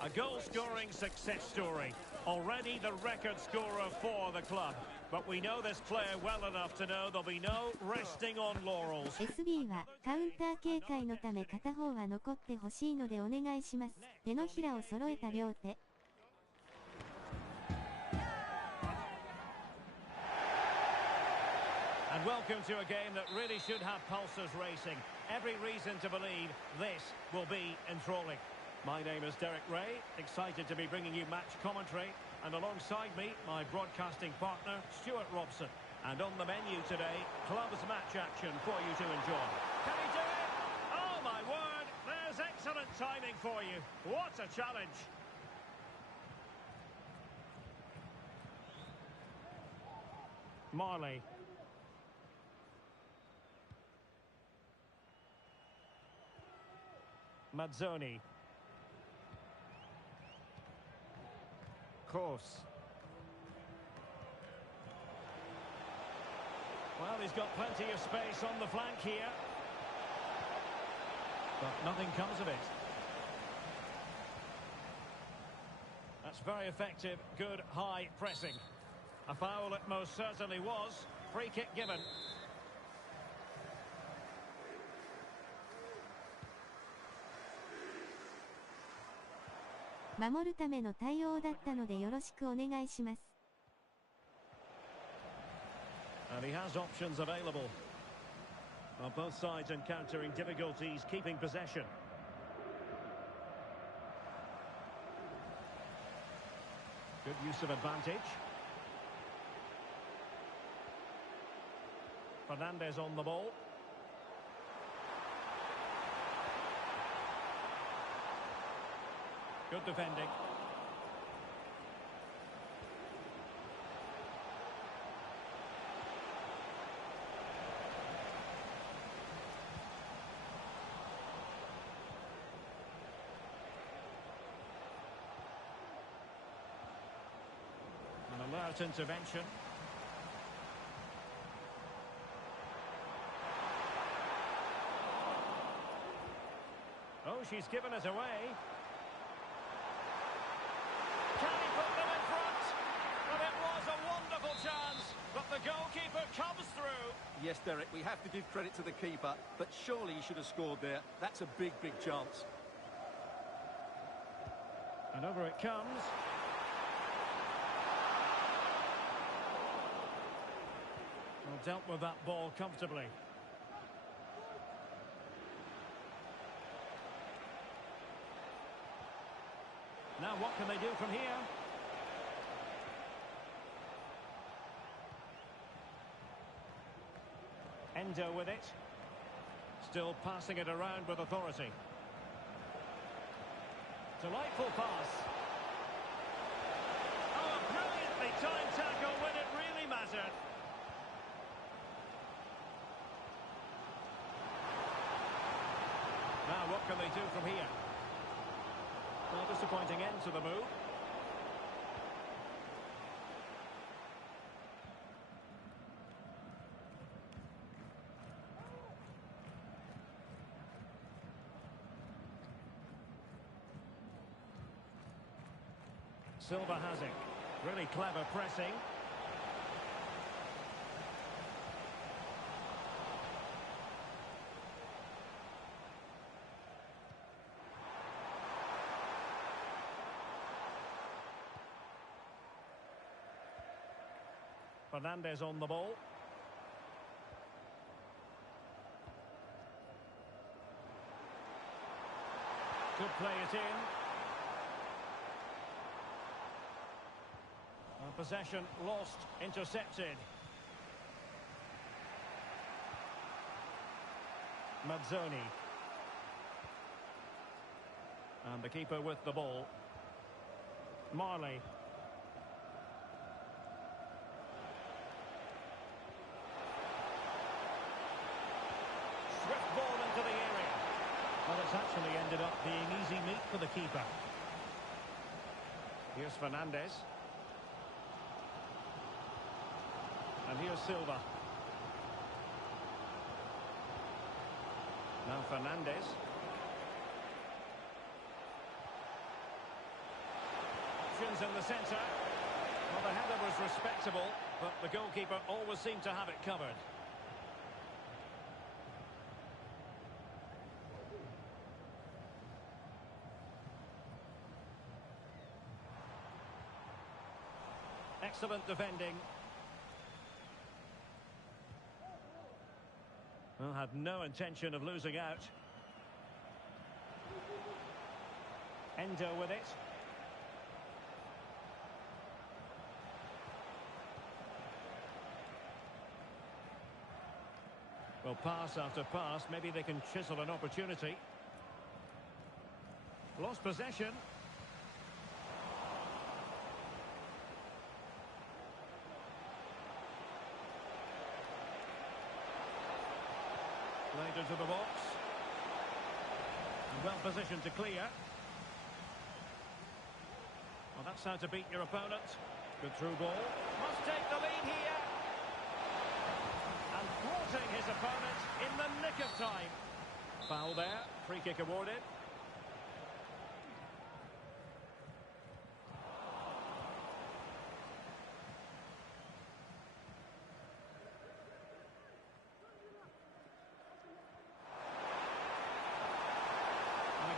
A goal-scoring success story. Already the record scorer for the club. But we know this player well enough to know there'll be no resting on laurels. SB はカウンター警戒のため片方は残ってほしいのでお願いします。手のひらを揃えた両手。And welcome to a game that really should have pulses racing. Every reason to believe this will be enthralling. My name is Derek Ray, excited to be bringing you match commentary, and alongside me, my broadcasting partner, Stuart Robson. And on the menu today, club's match action for you to enjoy. Can he do it? Oh my word, there's excellent timing for you. What a challenge. Marley. Mazzoni. Course. Well, he's got plenty of space on the flank here. But nothing comes of it. That's very effective, good high pressing. A foul it most certainly was. Free kick given. 守るための対応だったのでよろしくお願いします。And he has options available. On both sides encountering difficulties keeping possession. Good use of advantage. Fernandez on the ball. Good defending. An alert intervention. Oh, she's given us away. Can he put them in front? Well, it was a wonderful chance, but the goalkeeper comes through. Yes, Derek, we have to give credit to the keeper, but surely he should have scored there. That's a big, big chance. And over it comes. Well, dealt with that ball comfortably. Now what can they do from here? Endo with it. Still passing it around with authority. Delightful pass. Oh, a brilliantly timed tackle when it really mattered. Now what can they do from here? Well, disappointing end to the move. Silva has it. Really clever pressing. Fernandez on the ball. Could play it in. Possession lost, intercepted. Mazzoni. And the keeper with the ball. Marley. it's actually ended up being easy meat for the keeper. Here's Fernandes. And here's Silva. Now Fernandes. Options in the centre. Well, the header was respectable, but the goalkeeper always seemed to have it covered. Excellent defending. Well, had no intention of losing out. Endo with it. Well, pass after pass, maybe they can chisel an opportunity. Lost possession. Played into the box. And well positioned to clear. Well, that's how to beat your opponent. Good through ball. Must take the lead here. And thwarting his opponent in the nick of time. Foul there. Free kick awarded.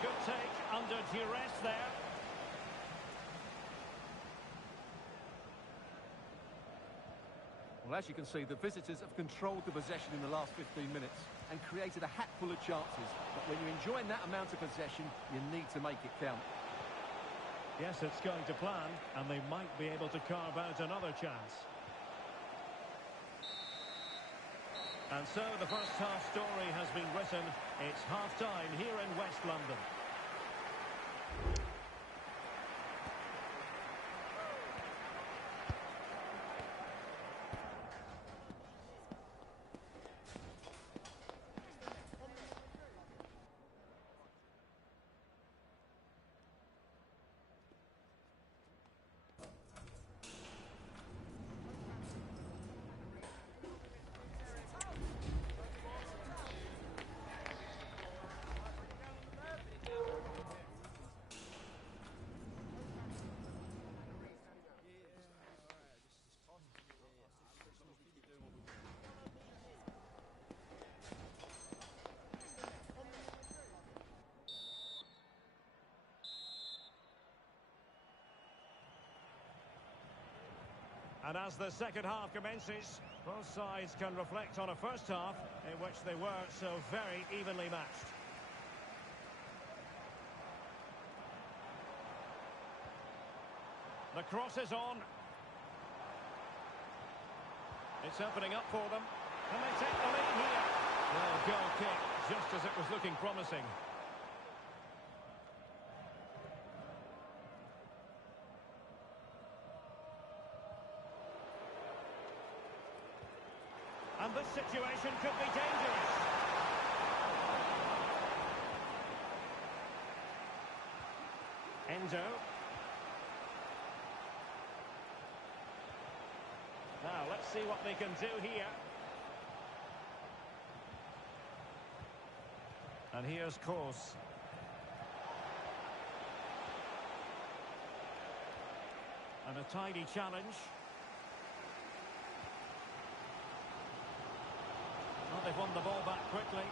Good take under duress there. Well, as you can see, the visitors have controlled the possession in the last 15 minutes and created a hatful of chances. But when you're enjoying that amount of possession, you need to make it count. Yes, it's going to plan, and they might be able to carve out another chance. And so the first half story has been written. It's half-time here in West London. And as the second half commences, both sides can reflect on a first half in which they were so very evenly matched. The cross is on. It's opening up for them. And they take the lead here. Well, goal kick, just as it was looking promising. And this situation could be dangerous. Endo. Now, let's see what they can do here. And here's Kos. And a tidy challenge. Well, they've won the ball back quickly.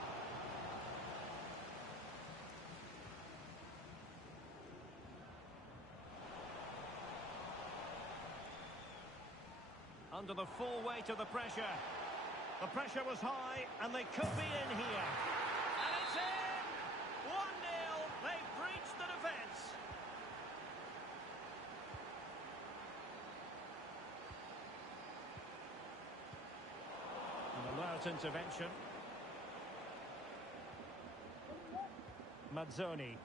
Under the full weight of the pressure. The pressure was high, and they could be in here. And it's in! 1-0. They've breached the defence. An alert intervention. Mazzoni.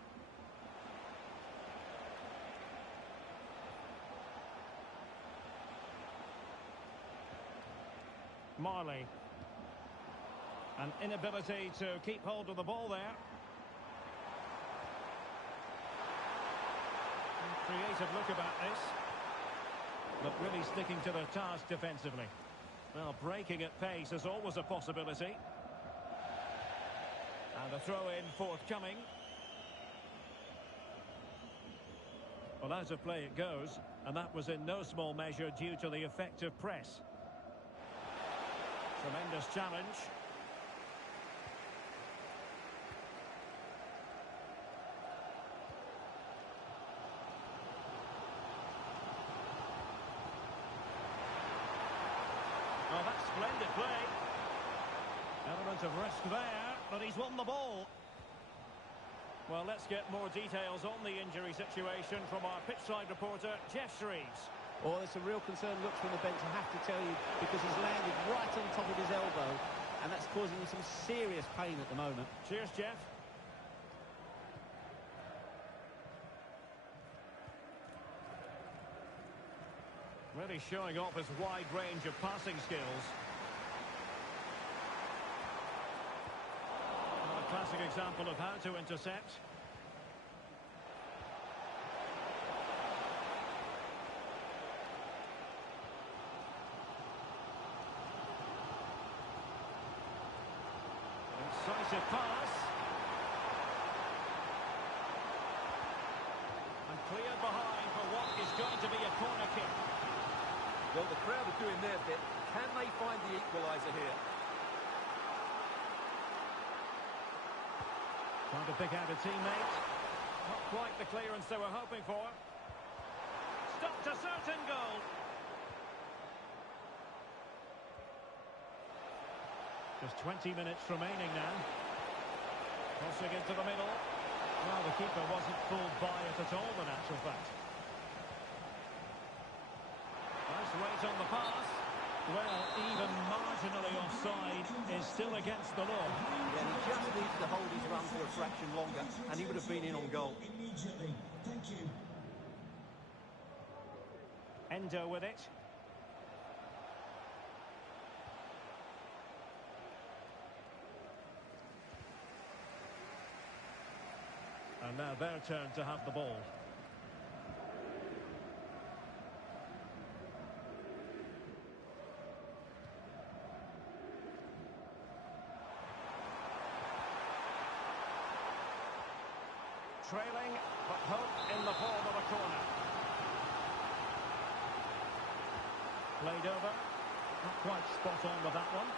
Marley. An inability to keep hold of the ball there. creative look about this. But really sticking to their task defensively. Well, breaking at pace is always a possibility. And the throw-in forthcoming. Well, out of play it goes, and that was in no small measure due to the effective press. Tremendous challenge. Oh, that's splendid play. Element of risk there, but he's won the ball. Well, let's get more details on the injury situation from our pitchside reporter, Jeff Shreves. Oh, there's some real concerned looks from the bench, I have to tell you, because he's landed right on top of his elbow, and that's causing him some serious pain at the moment. Cheers, Jeff. Really showing off his wide range of passing skills. A classic example of how to intercept. Incisive pass. And cleared behind for what is going to be a corner kick. Well, the crowd are doing their bit. Can they find the equaliser here? Trying to pick out a teammate. Not quite the clearance they were hoping for. Stopped a certain goal. Just 20 minutes remaining now. Crossing into the middle. Well, the keeper wasn't fooled by it at all, in actual fact. Nice weight on the pass. Well, even marginally offside is still against the law. Yeah, he just needs to hold his run for a fraction longer, and he would have been in on goal. Immediately. Thank you. Endo with it. And now their turn to have the ball. Trailing, but hope in the form of a corner. Played over. Not quite spot on with that one.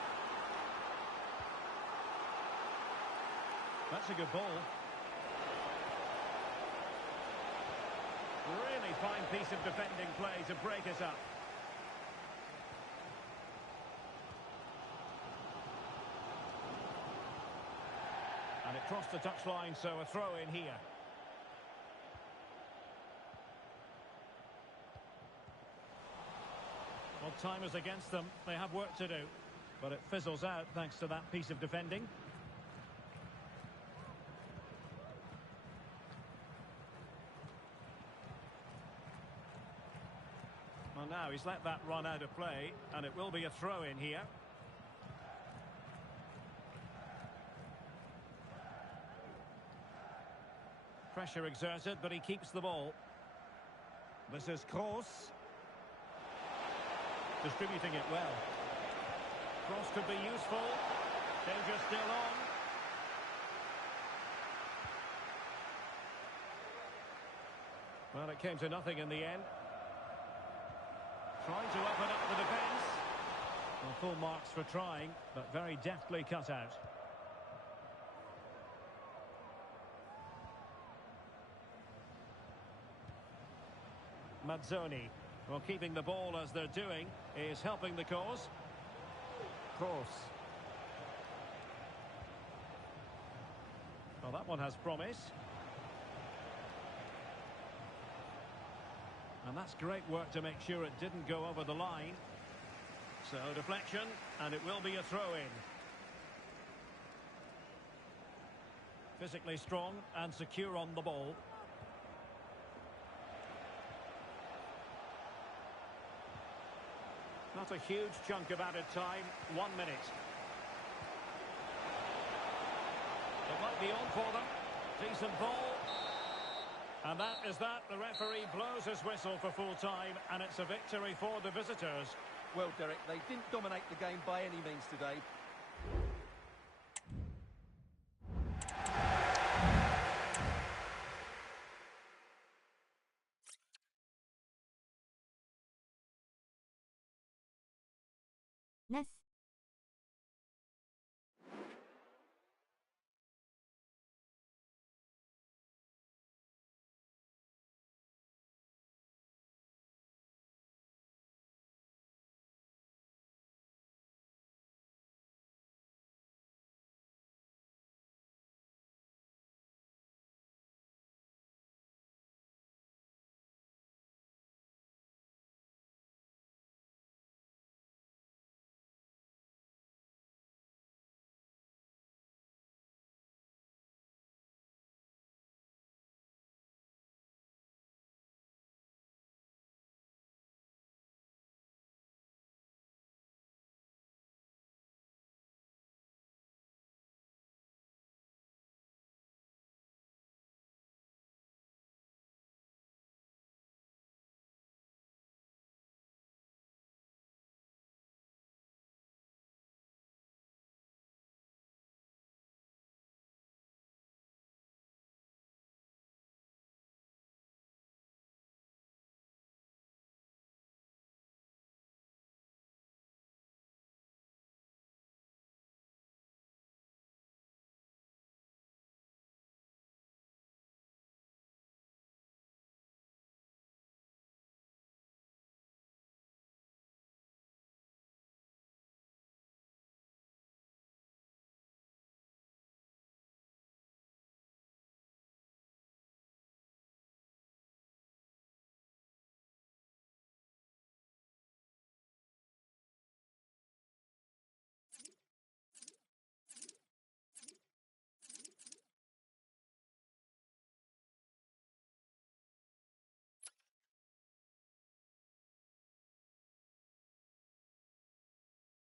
That's a good ball. Really fine piece of defending play to break it up. And it crossed the touchline, so a throw in here. Well, time is against them. They have work to do. But it fizzles out thanks to that piece of defending. Well, now he's let that run out of play, and it will be a throw in here. Pressure exerted, but he keeps the ball. This is Kroos. Distributing it well. Cross could be useful. Danger still on. Well, it came to nothing in the end. Trying to open up the defence. Well, full marks for trying, but very deftly cut out. Mazzoni, well, keeping the ball as they're doing is helping the cause. Kroos. Well, that one has promise. And that's great work to make sure it didn't go over the line. So, deflection, and it will be a throw-in. Physically strong and secure on the ball. Not a huge chunk of added time, 1 minute. It might be on for them. Decent ball. And that is that. The referee blows his whistle for full time, and it's a victory for the visitors. Well, Derek, they didn't dominate the game by any means today. Nas.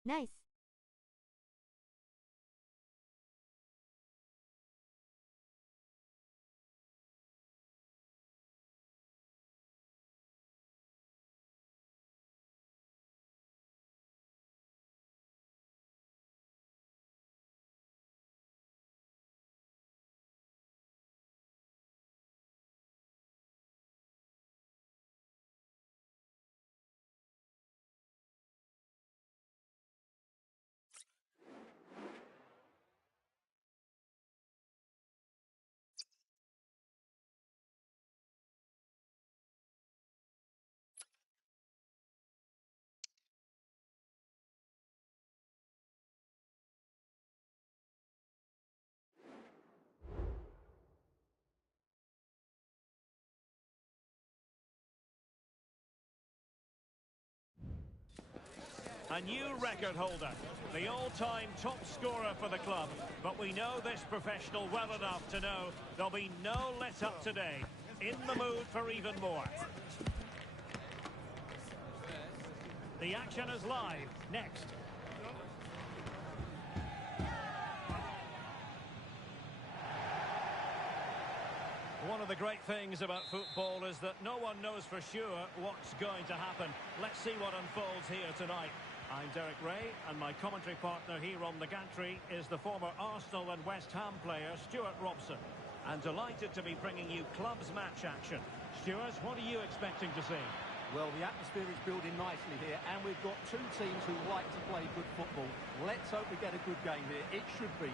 Nice. A new record holder, the all-time top scorer for the club. But we know this professional well enough to know there'll be no let-up today. In the mood for even more. The action is live. Next. One of the great things about football is that no one knows for sure what's going to happen. Let's see what unfolds here tonight. I'm Derek Ray, and my commentary partner here on the gantry is the former Arsenal and West Ham player, Stuart Robson. And delighted to be bringing you clubs match action. Stuart, what are you expecting to see? Well, the atmosphere is building nicely here, and we've got two teams who like to play good football. Let's hope we get a good game here. It should be.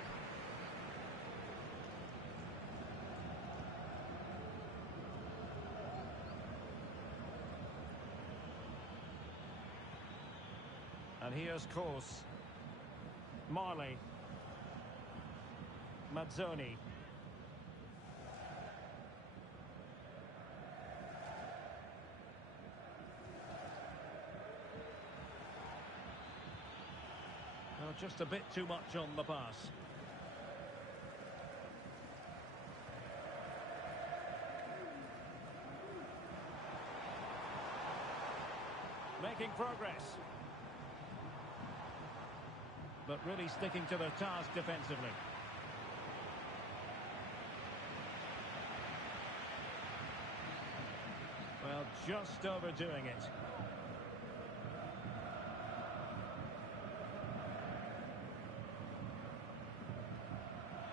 And here's Kos. Marley. Mazzoni. Well, just a bit too much on the pass. Making progress. But really sticking to their task defensively. just overdoing it.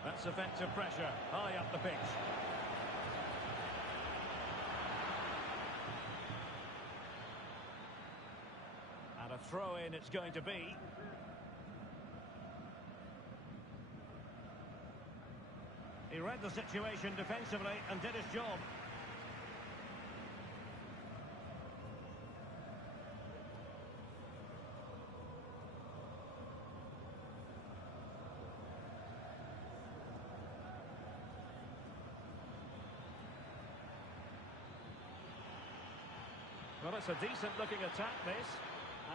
That's effective pressure, high up the pitch. And a throw-in it's going to be. He read the situation defensively and did his job. Well, it's a decent-looking attack, this.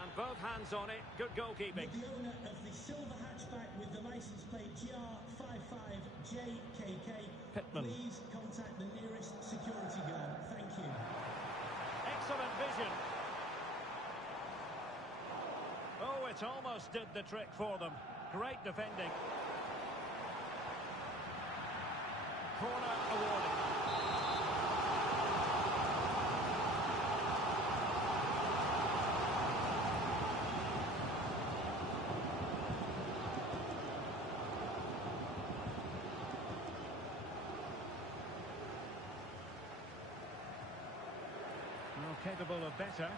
And both hands on it. Good goalkeeping. The owner of the silver hatchback with the license plate GR55JKK. Pittman. Please contact the nearest security guard. Thank you. Excellent vision. Oh, it almost did the trick for them. Great defending. Corner awarded. Well, capable of better.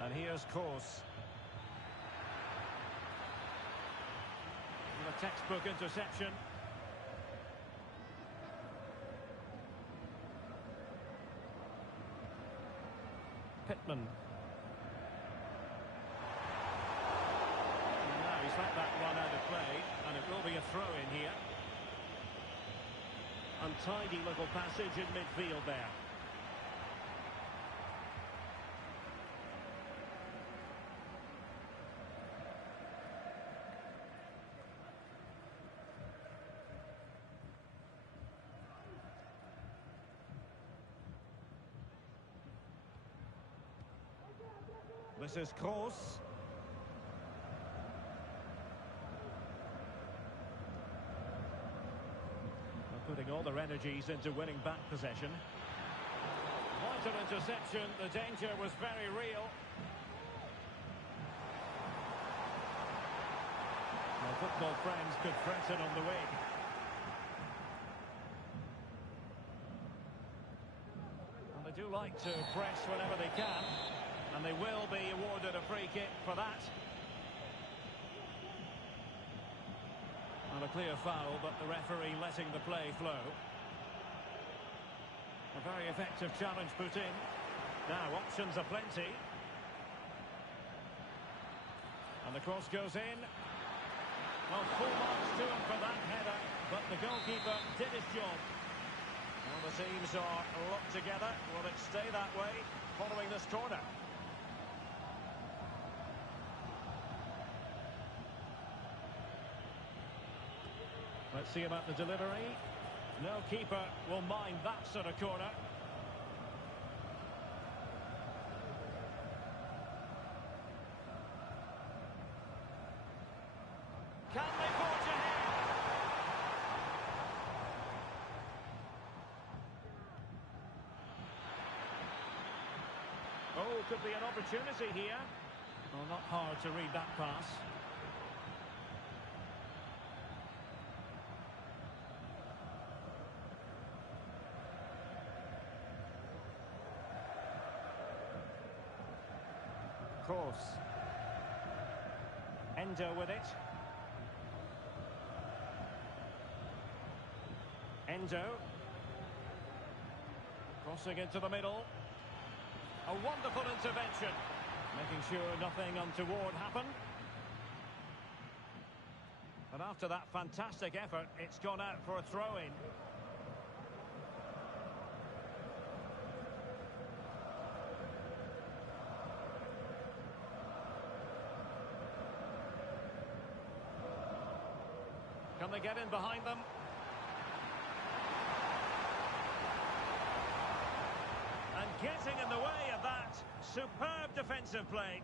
And here's course. And a textbook interception. Pittman. And now he's let that run out of play, and it will be a throw-in here. Untidy little passage in midfield there. This is Kroos. Putting all their energies into winning back possession. Vital interception, the danger was very real. Well, football friends could threaten on the wing. And they do like to press whenever they can, and they will be awarded a free kick for that. And a clear foul, but the referee letting the play flow. A very effective challenge put in. Now, options are plenty. And the cross goes in. Well, full marks to him for that header, but the goalkeeper did his job. Well, the teams are locked together. Will it stay that way following this corner? Let's see about the delivery. No keeper will mind that sort of corner. Can they forge ahead? Oh, could be an opportunity here. Well, not hard to read that pass. Course. Endo with it. Endo. Crossing into the middle. A wonderful intervention. Making sure nothing untoward happened. And after that fantastic effort, it's gone out for a throw-in. Can they get in behind them? And getting in the way of that superb defensive play.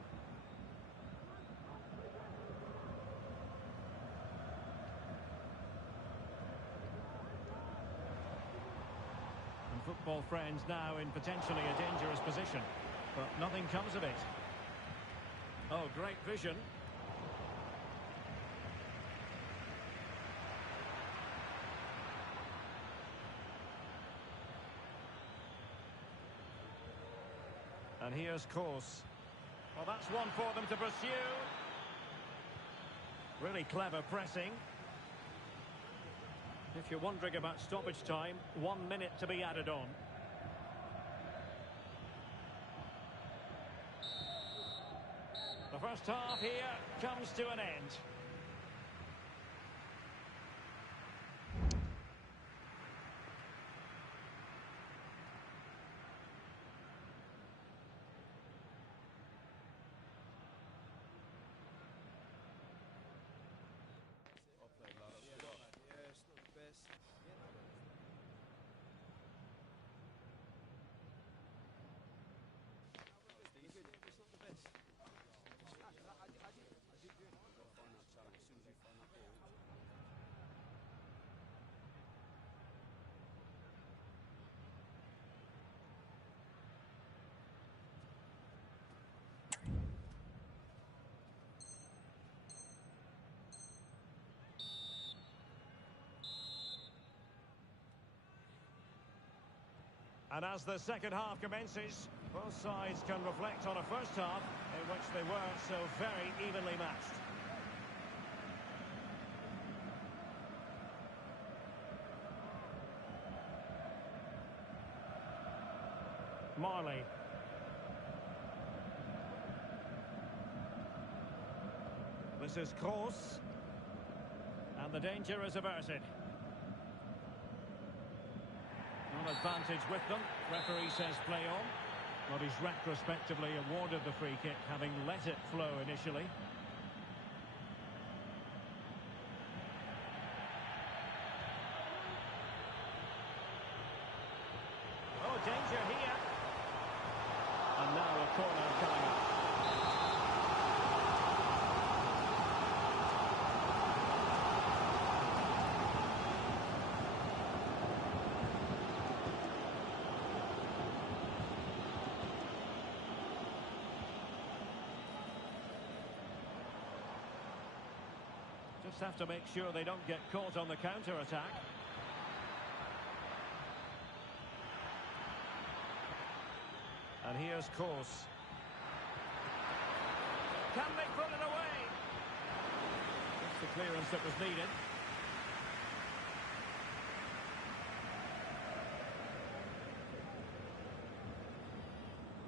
football friends now in potentially a dangerous position. But nothing comes of it. Oh, great vision. And here's course. Well, that's one for them to pursue. Really clever pressing. If you're wondering about stoppage time, 1 minute to be added on. The first half here comes to an end. And as the second half commences, both sides can reflect on a first half in which they were so very evenly matched. Marley. This is Kroos. And the danger is averted. Advantage with them. Referee says play on. But he's retrospectively awarded the free kick, having let it flow initially. Oh, danger here. And now a corner coming up. Just have to make sure they don't get caught on the counter-attack. And here's Kroos. Can they put it away? That's the clearance that was needed.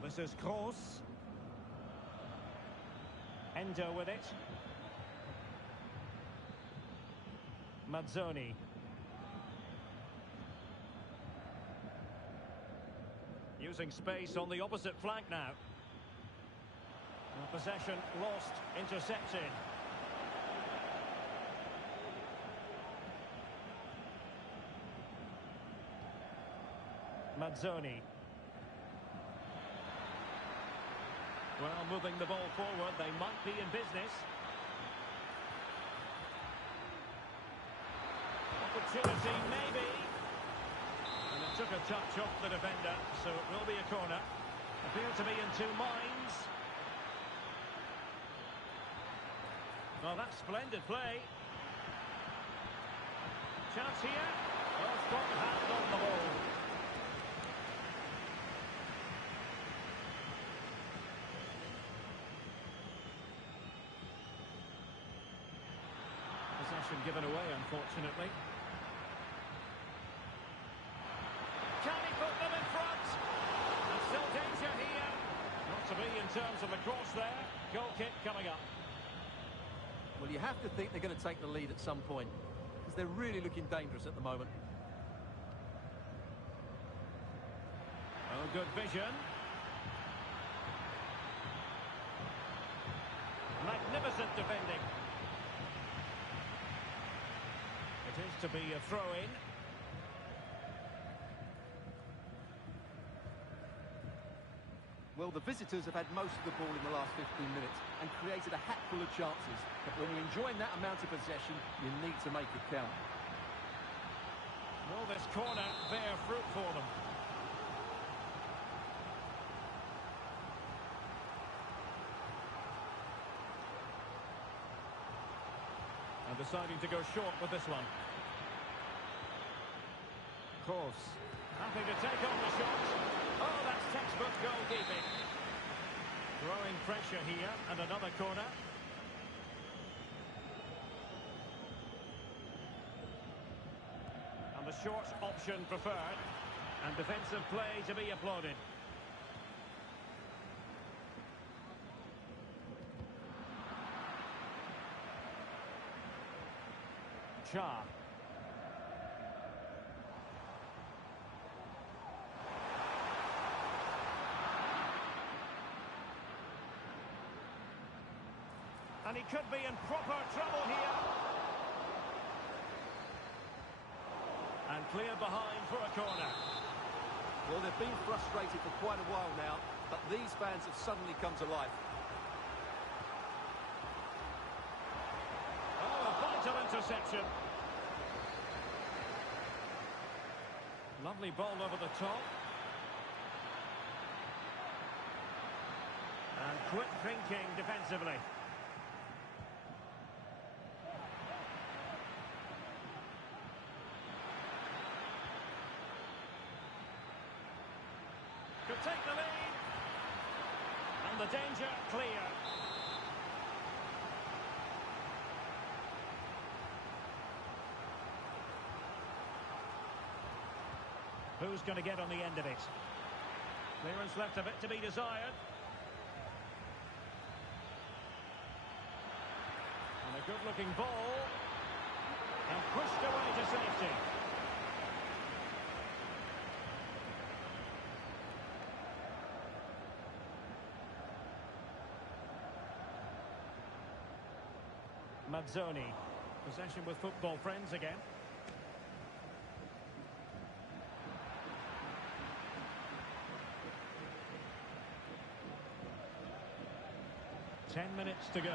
This is Kroos. Endo with it. Mazzoni. Using space on the opposite flank now. Possession lost, intercepted. Mazzoni. Well, moving the ball forward, they might be in business. Opportunity, maybe. And it took a touch off the defender, so it will be a corner. Appear to be in two minds. Well, that's splendid play. Chance here. Well, strong hand on the ball. Possession given away, unfortunately. Can he put them in front? And still danger here. Not to be in terms of the cross there. Goal kick coming up. Well, you have to think they're going to take the lead at some point, because they're really looking dangerous at the moment. Oh, good vision. Magnificent defending. It is to be a throw-in. Well, the visitors have had most of the ball in the last 15 minutes and created a hatful of chances. But when you're enjoying that amount of possession, you need to make it count. Will this corner bear fruit for them? And deciding to go short with this one. Course. Happy to take on the shot. Oh, that's textbook goalkeeping. Growing pressure here, and another corner. And the short option preferred. And defensive play to be applauded. Cha. And he could be in proper trouble here. And clear behind for a corner. Well, they've been frustrated for quite a while now, but these fans have suddenly come to life. Oh, a vital interception. Lovely ball over the top. And quick thinking defensively. Could take the lead. And the danger clear. Who's going to get on the end of it? Clearance left a bit to be desired. And a good-looking ball. And pushed away to safety. Mazzoni. Possession with football friends again. Ten minutes to go.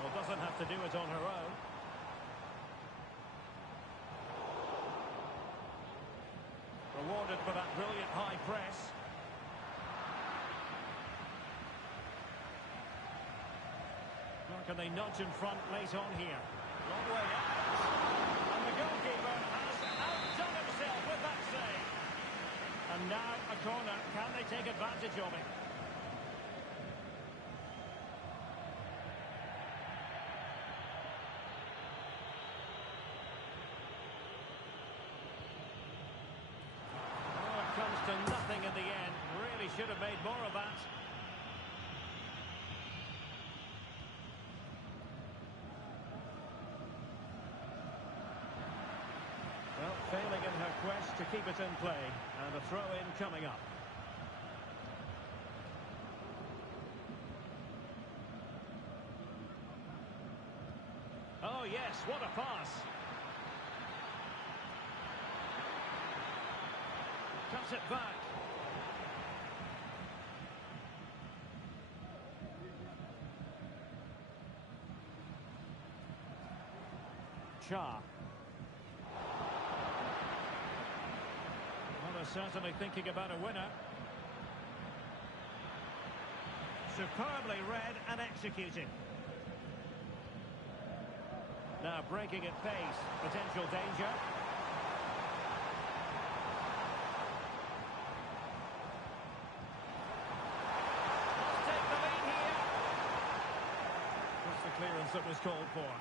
Well, doesn't have to do it on her own. Rewarded for that brilliant high press. Or can they nudge in front late on here? Long way out. And the goalkeeper has outdone himself with that save. And now a corner. Can they take advantage of it? Oh, it comes to nothing in the end. Really should have made more of that. Well, failing in her quest to keep it in play. And a throw-in coming up. Oh, yes, what a pass. Cuts it back. Cha. Certainly thinking about a winner. Superbly read and executed. Now breaking at pace. Potential danger. Let's take the lead here. That's the clearance that was called for.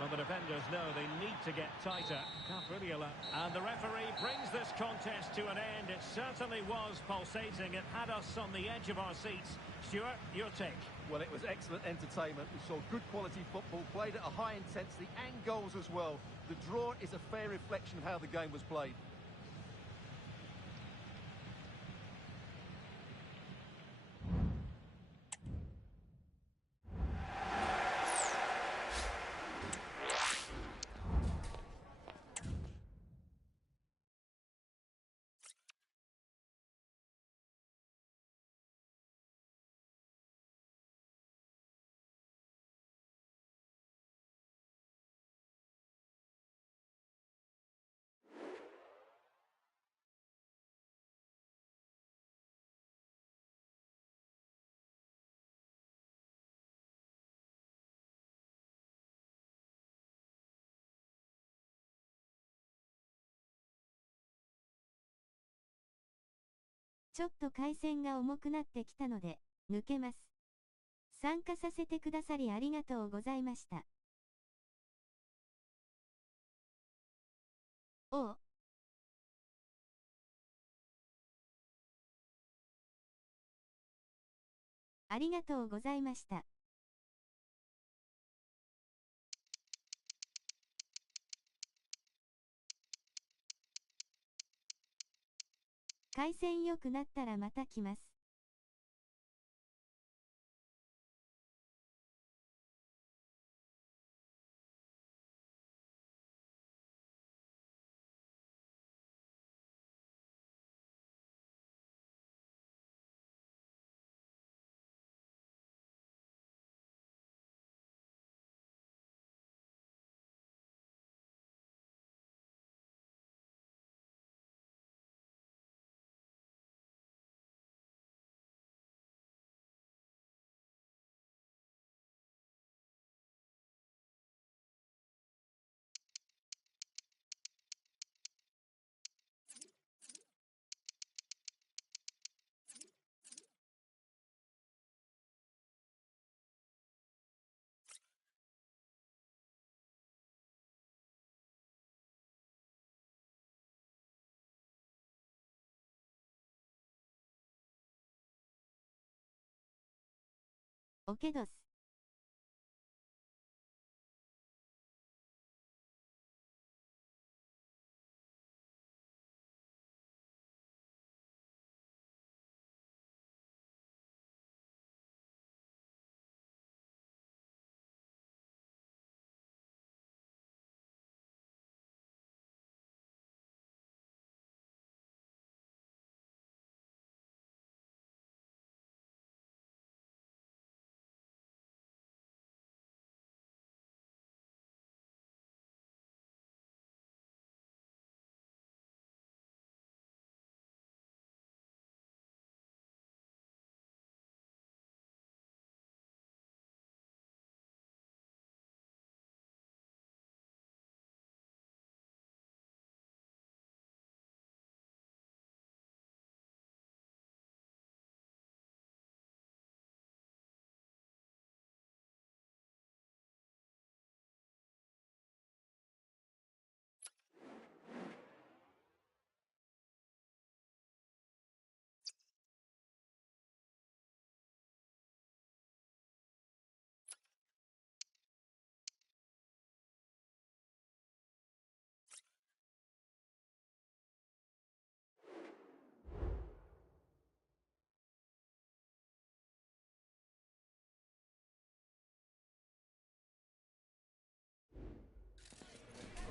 Well, the defenders know they need to get tighter. Can't really allow. And the referee brings this contest to an end. It certainly was pulsating. It had us on the edge of our seats. Stuart, your take? Well, it was excellent entertainment. We saw good quality football, played at a high intensity, and goals as well. The draw is a fair reflection of how the game was played. ちょっと回線が重くなってきたので、抜けます。参加させてくださりありがとうございました。おう。ありがとうございました。回線良くなったらまた来ます。オケドス。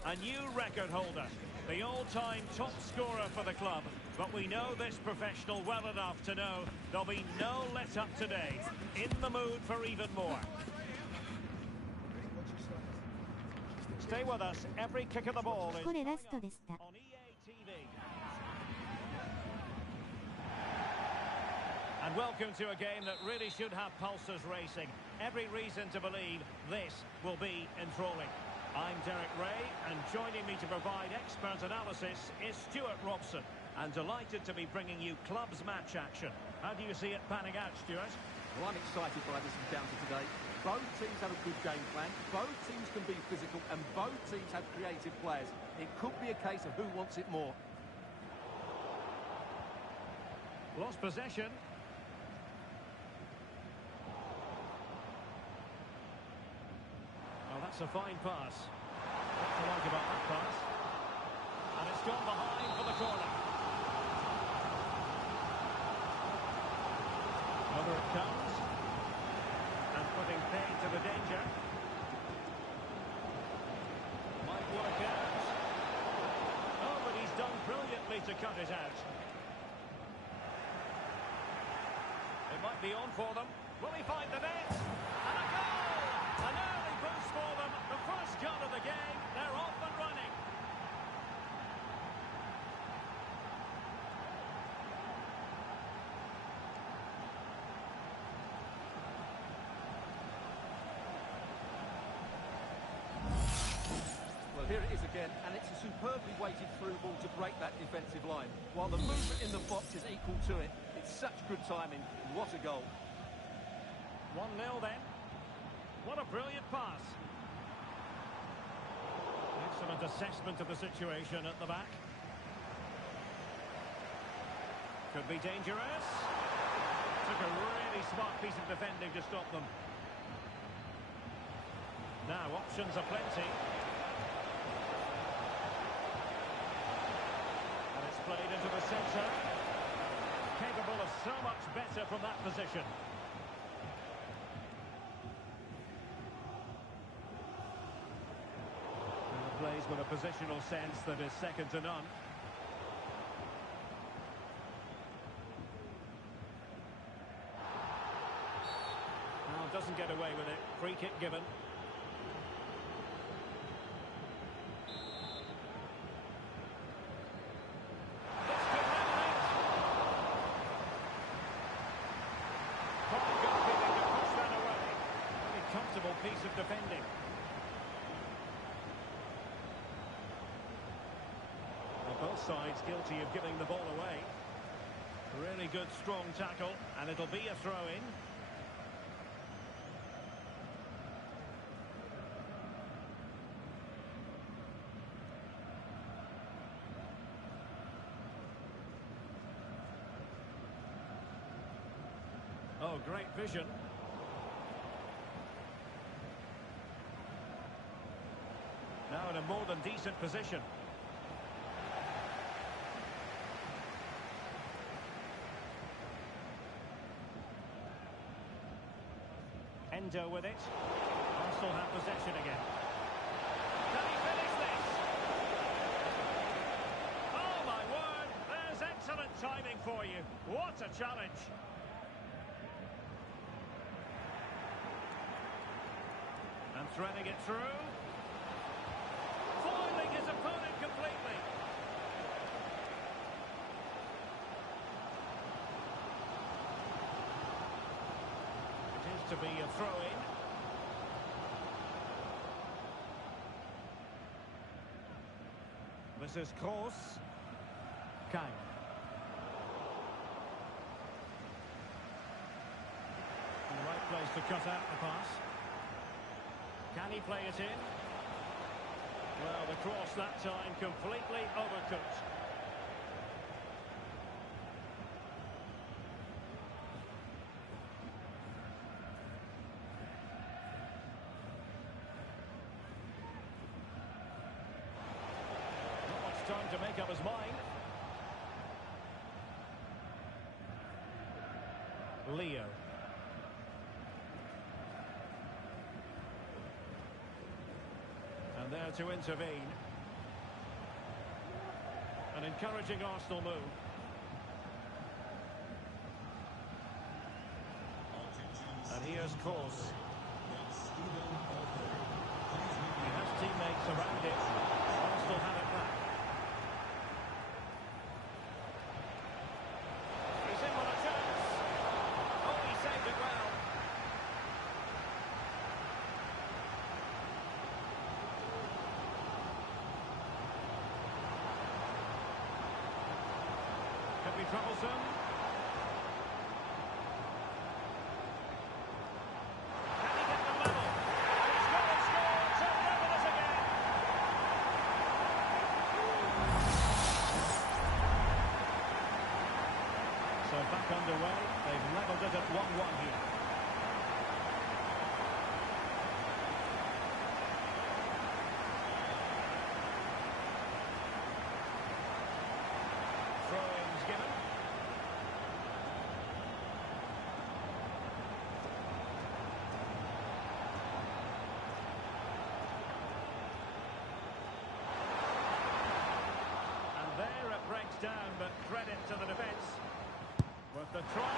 A new record holder, the all-time top scorer for the club. But we know this professional well enough to know there'll be no let-up today. In the mood for even more. Stay with us. Every kick of the ball is これラストでした。 on EA TV. And welcome to a game that really should have pulses racing. Every reason to believe this will be enthralling. I'm Derek Ray, and joining me to provide expert analysis is Stuart Robson. And delighted to be bringing you clubs match action. How do you see it panning out, Stuart? Well, I'm excited by this encounter today. Both teams have a good game plan, both teams can be physical, and both teams have creative players. It could be a case of who wants it more. Lost possession. Well, that's a fine pass. What to like about that pass? And it's gone behind for the corner. Over it comes. And putting paid to the danger. Might work out. Oh, but he's done brilliantly to cut it out. It might be on for them. Will he find the net? And a goal! An early boost for them. The first goal of the game. They're off and running. Well, here here it is again, and it's a superbly weighted through ball to break that defensive line. While the movement in the box is equal to it, it's such good timing. What a goal. 1-0 then. What a brilliant pass. Excellent assessment of the situation at the back. Could be dangerous. Took a really smart piece of defending to stop them. Now, options are plenty. And it's played into the centre. Capable of so much better from that position. And plays with a positional sense that is second to none. Now, doesn't get away with it. Free kick given. Comfortable piece of defending. Well, both sides guilty of giving the ball away. Really good, strong tackle, and it'll be a throw-in. Oh, great vision. Now in a more than decent position. Endo with it. Arsenal have possession again. Can he finish this? Oh my word! There's excellent timing for you. What a challenge! And threading it through. Foiling his opponent completely. It is to be a throw-in. This is Kroos. Kang. In the right place to cut out the pass. Can he play it in? Well, the cross that time completely overcooked. Not much time to make up his mind. Leo. And there to intervene. An encouraging Arsenal move. And here's Kroos. He has teammates around it. Arsenal have it back. He's in with a chance. Oh, he saved it well. Could be troublesome. Can he get the level? And he's got it scored. Turned over this again. So back underway. They've levelled it at 1-1 here. Throw-ins given. And there it breaks down, but credit to the defence. With the try,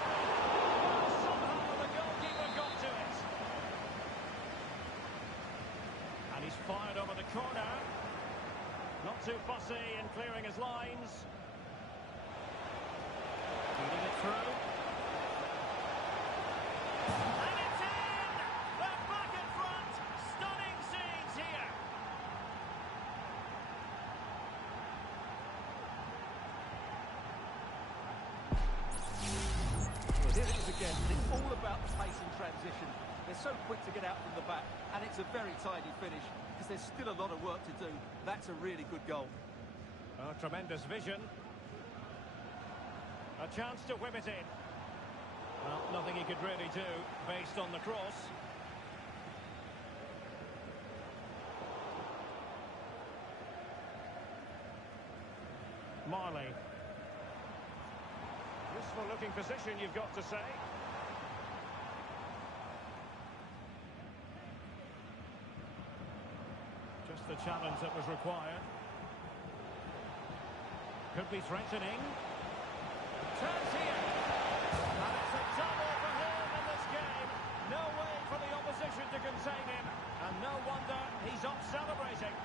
somehow the goalkeeper got to it. And he's fired over the corner. Not too fussy in clearing his lines. Feeding it through. And it's in! They're back in front! Stunning scenes here! here it is again. It's all about the pace and transition. They're so quick to get out from the back, and it's a very tidy finish because there's still a lot of work to do. That's a really good goal. Oh, tremendous vision. A chance to whip it in. Well, nothing he could really do based on the cross. Marley. Useful looking position, you've got to say. Just the challenge that was required. Could be threatening. Chance here. And it's a double for him in this game. No way for the opposition to contain him. And no wonder he's off celebrating.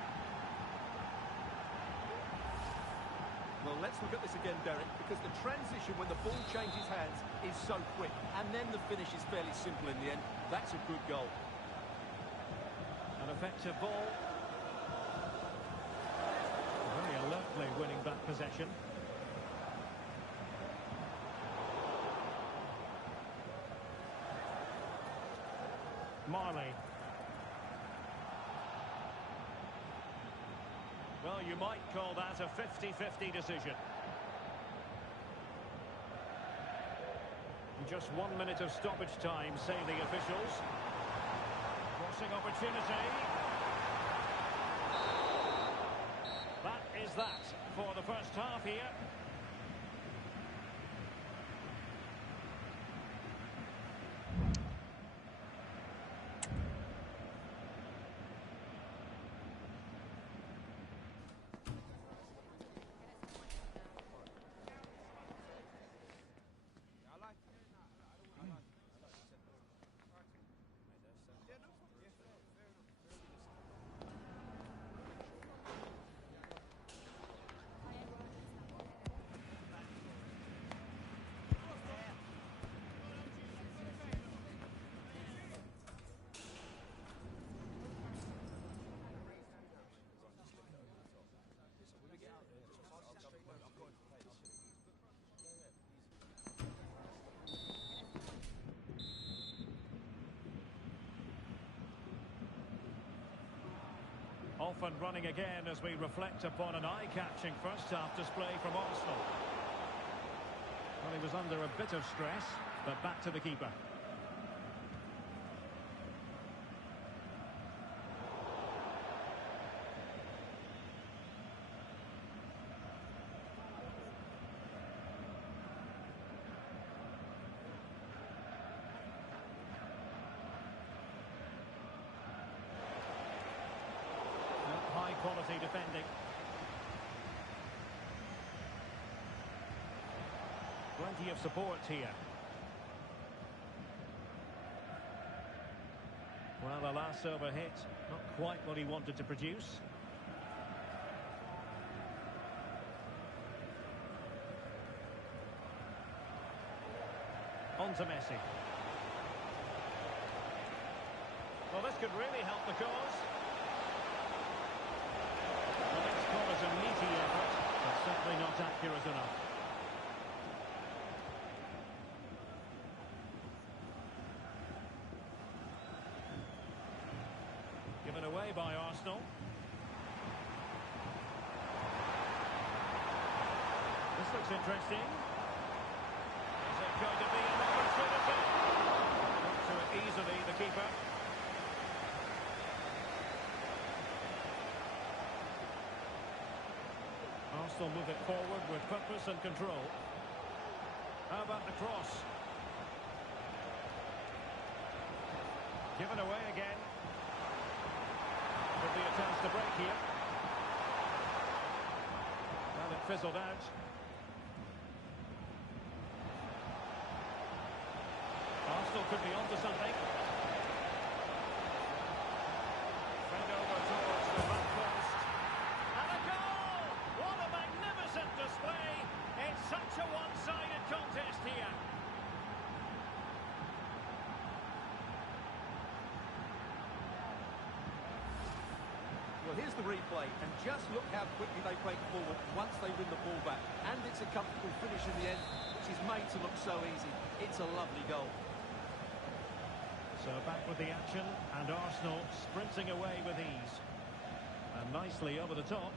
Well, let's look at this again, Derek, because the transition when the ball changes hands is so quick, and then the finish is fairly simple in the end. That's a good goal. An effective ball. Very alertly winning back possession. Marley. Well, you might call that a 50-50 decision. Just 1 minute of stoppage time, say the officials. Crossing opportunity. That is that for the first half here. Off and running again as we reflect upon an eye-catching first-half display from Arsenal. Well, he was under a bit of stress, but back to the keeper. High-quality defending. Plenty of support here. Well, the last over hit, not quite what he wanted to produce. On to Messi. Well, this could really help the cause. Well, let's call it a meaty effort, but certainly not accurate enough. Given away by Arsenal. This looks interesting. Is it going to be an opportunity? Got to it easily, the keeper. Arsenal move it forward with purpose and control. How about the cross? Given away again. Could be a chance to break here. Well, it fizzled out. Arsenal could be onto something. Fed over towards the back post. And a goal! What a magnificent display! It's such a one-sided contest here. Well, here's the replay, and just look how quickly they break forward once they win the ball back. And it's a comfortable finish in the end, which which is made to look so easy. It's a lovely goal. So back with the action, and Arsenal sprinting away with ease. And nicely over the top.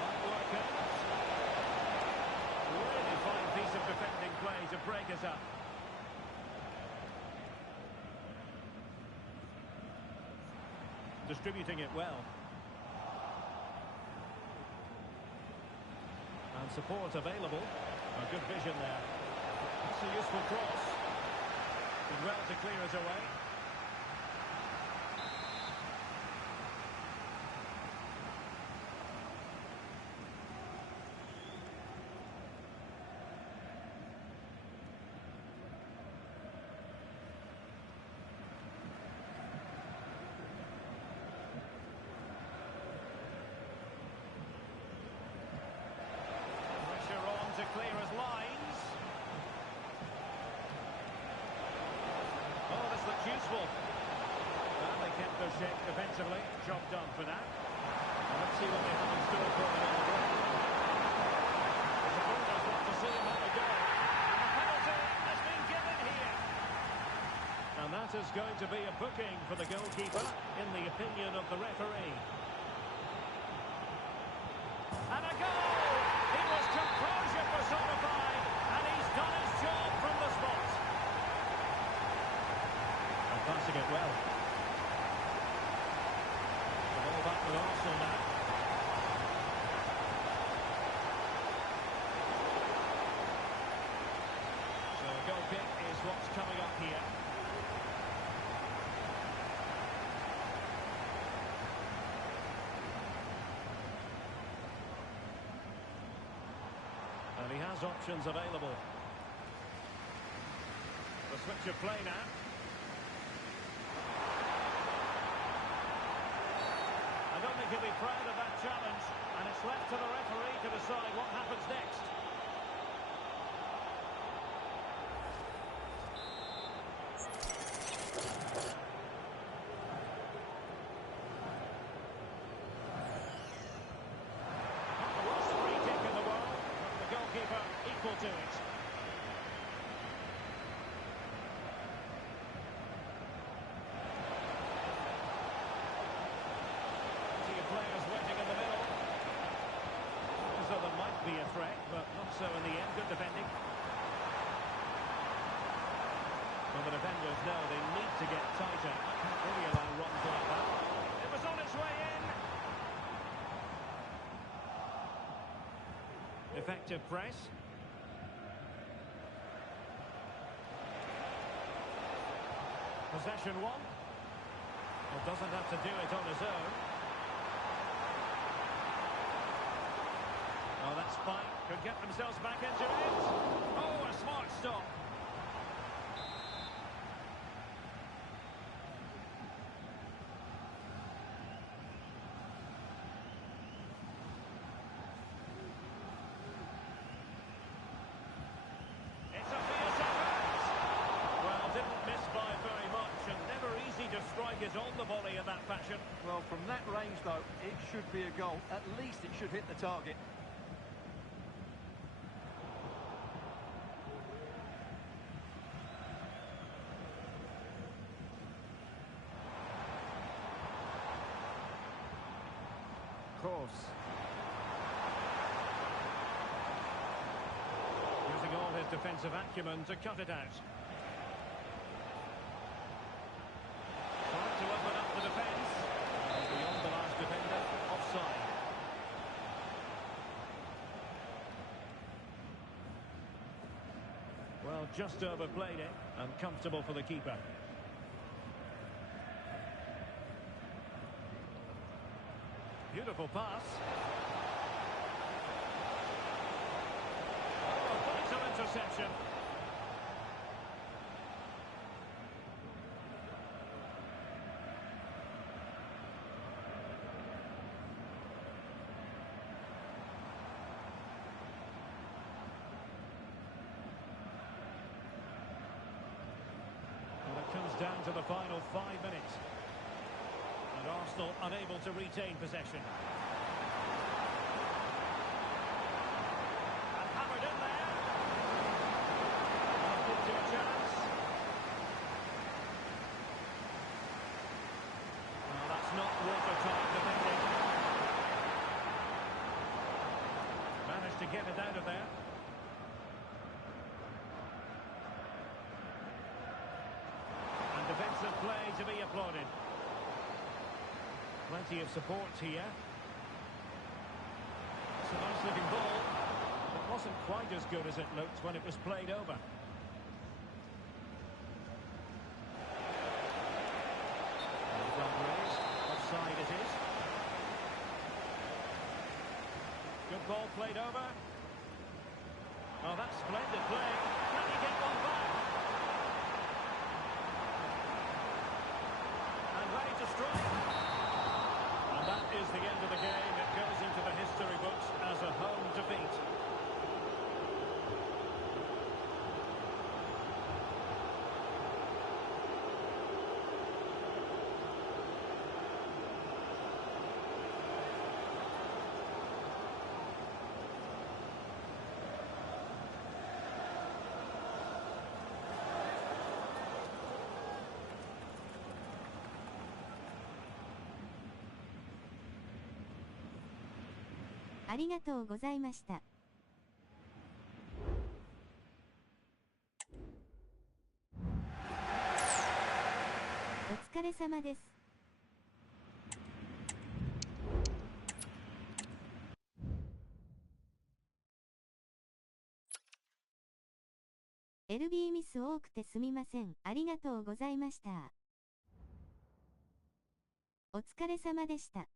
Might work out. Really fine piece of defending play to break us up. Distributing it well. And support available. A good vision there. That's a useful cross. Did well to clear it away. To clear his lines. Oh, this looks useful. Well, they kept their shape defensively. Job done for that. And let's see what they have in store for them on the break. The supporters want to see him have a go. And the penalty has been given here. And that is going to be a booking for the goalkeeper, in the opinion of the referee. And a goal! It was composure personified, and he's done his job from the spot. And passing it well. The ball back with Arsenal now. So a goal kick is what's coming up here. And he has options available. The switch of play now. I don't think he'll be proud of that challenge, and it's left to the referee to decide what happens next. Equal to it. See your players waiting in the middle. As though there might be a threat, but not so in the end. Good defending. Well, the defenders know they need to get tighter. Can't really allow runs like that. It was on its way in. Effective press. Possession one. Well, doesn't have to do it on his own. Oh, that's fine. Could get themselves back into it. Oh, a smart stop. It's a fierce effort. Well, didn't miss by very much, and never easy to strike it on the volley in that fashion. Well, from that range, though, it should be a goal. At least it should hit the target. Cross. Using all his defensive acumen to cut it out. Trying to open up the defence. Beyond the last defender, offside. Well, just overplayed it, and comfortable for the keeper. Beautiful pass. Oh, vital interception. Well, it comes down to the final 5 minutes. And Arsenal unable to retain possession. get it out of there. And defensive play to be applauded. Plenty of support here. It's a nice looking ball. It wasn't quite as good as it looked when it was played over. Offside it is. Good ball played over. Oh, that's splendid play. Can he get one back? And ready to strike. And that is the end of the game. It goes into the history books as a home defeat.ありがとうございました。お疲れ様です。LB ミス多くてすみません。ありがとうございました。お疲れ様でした。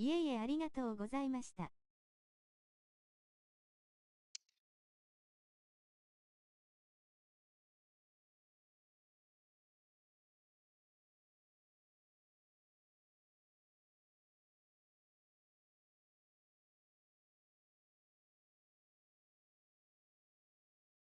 いえいえありがとうございました。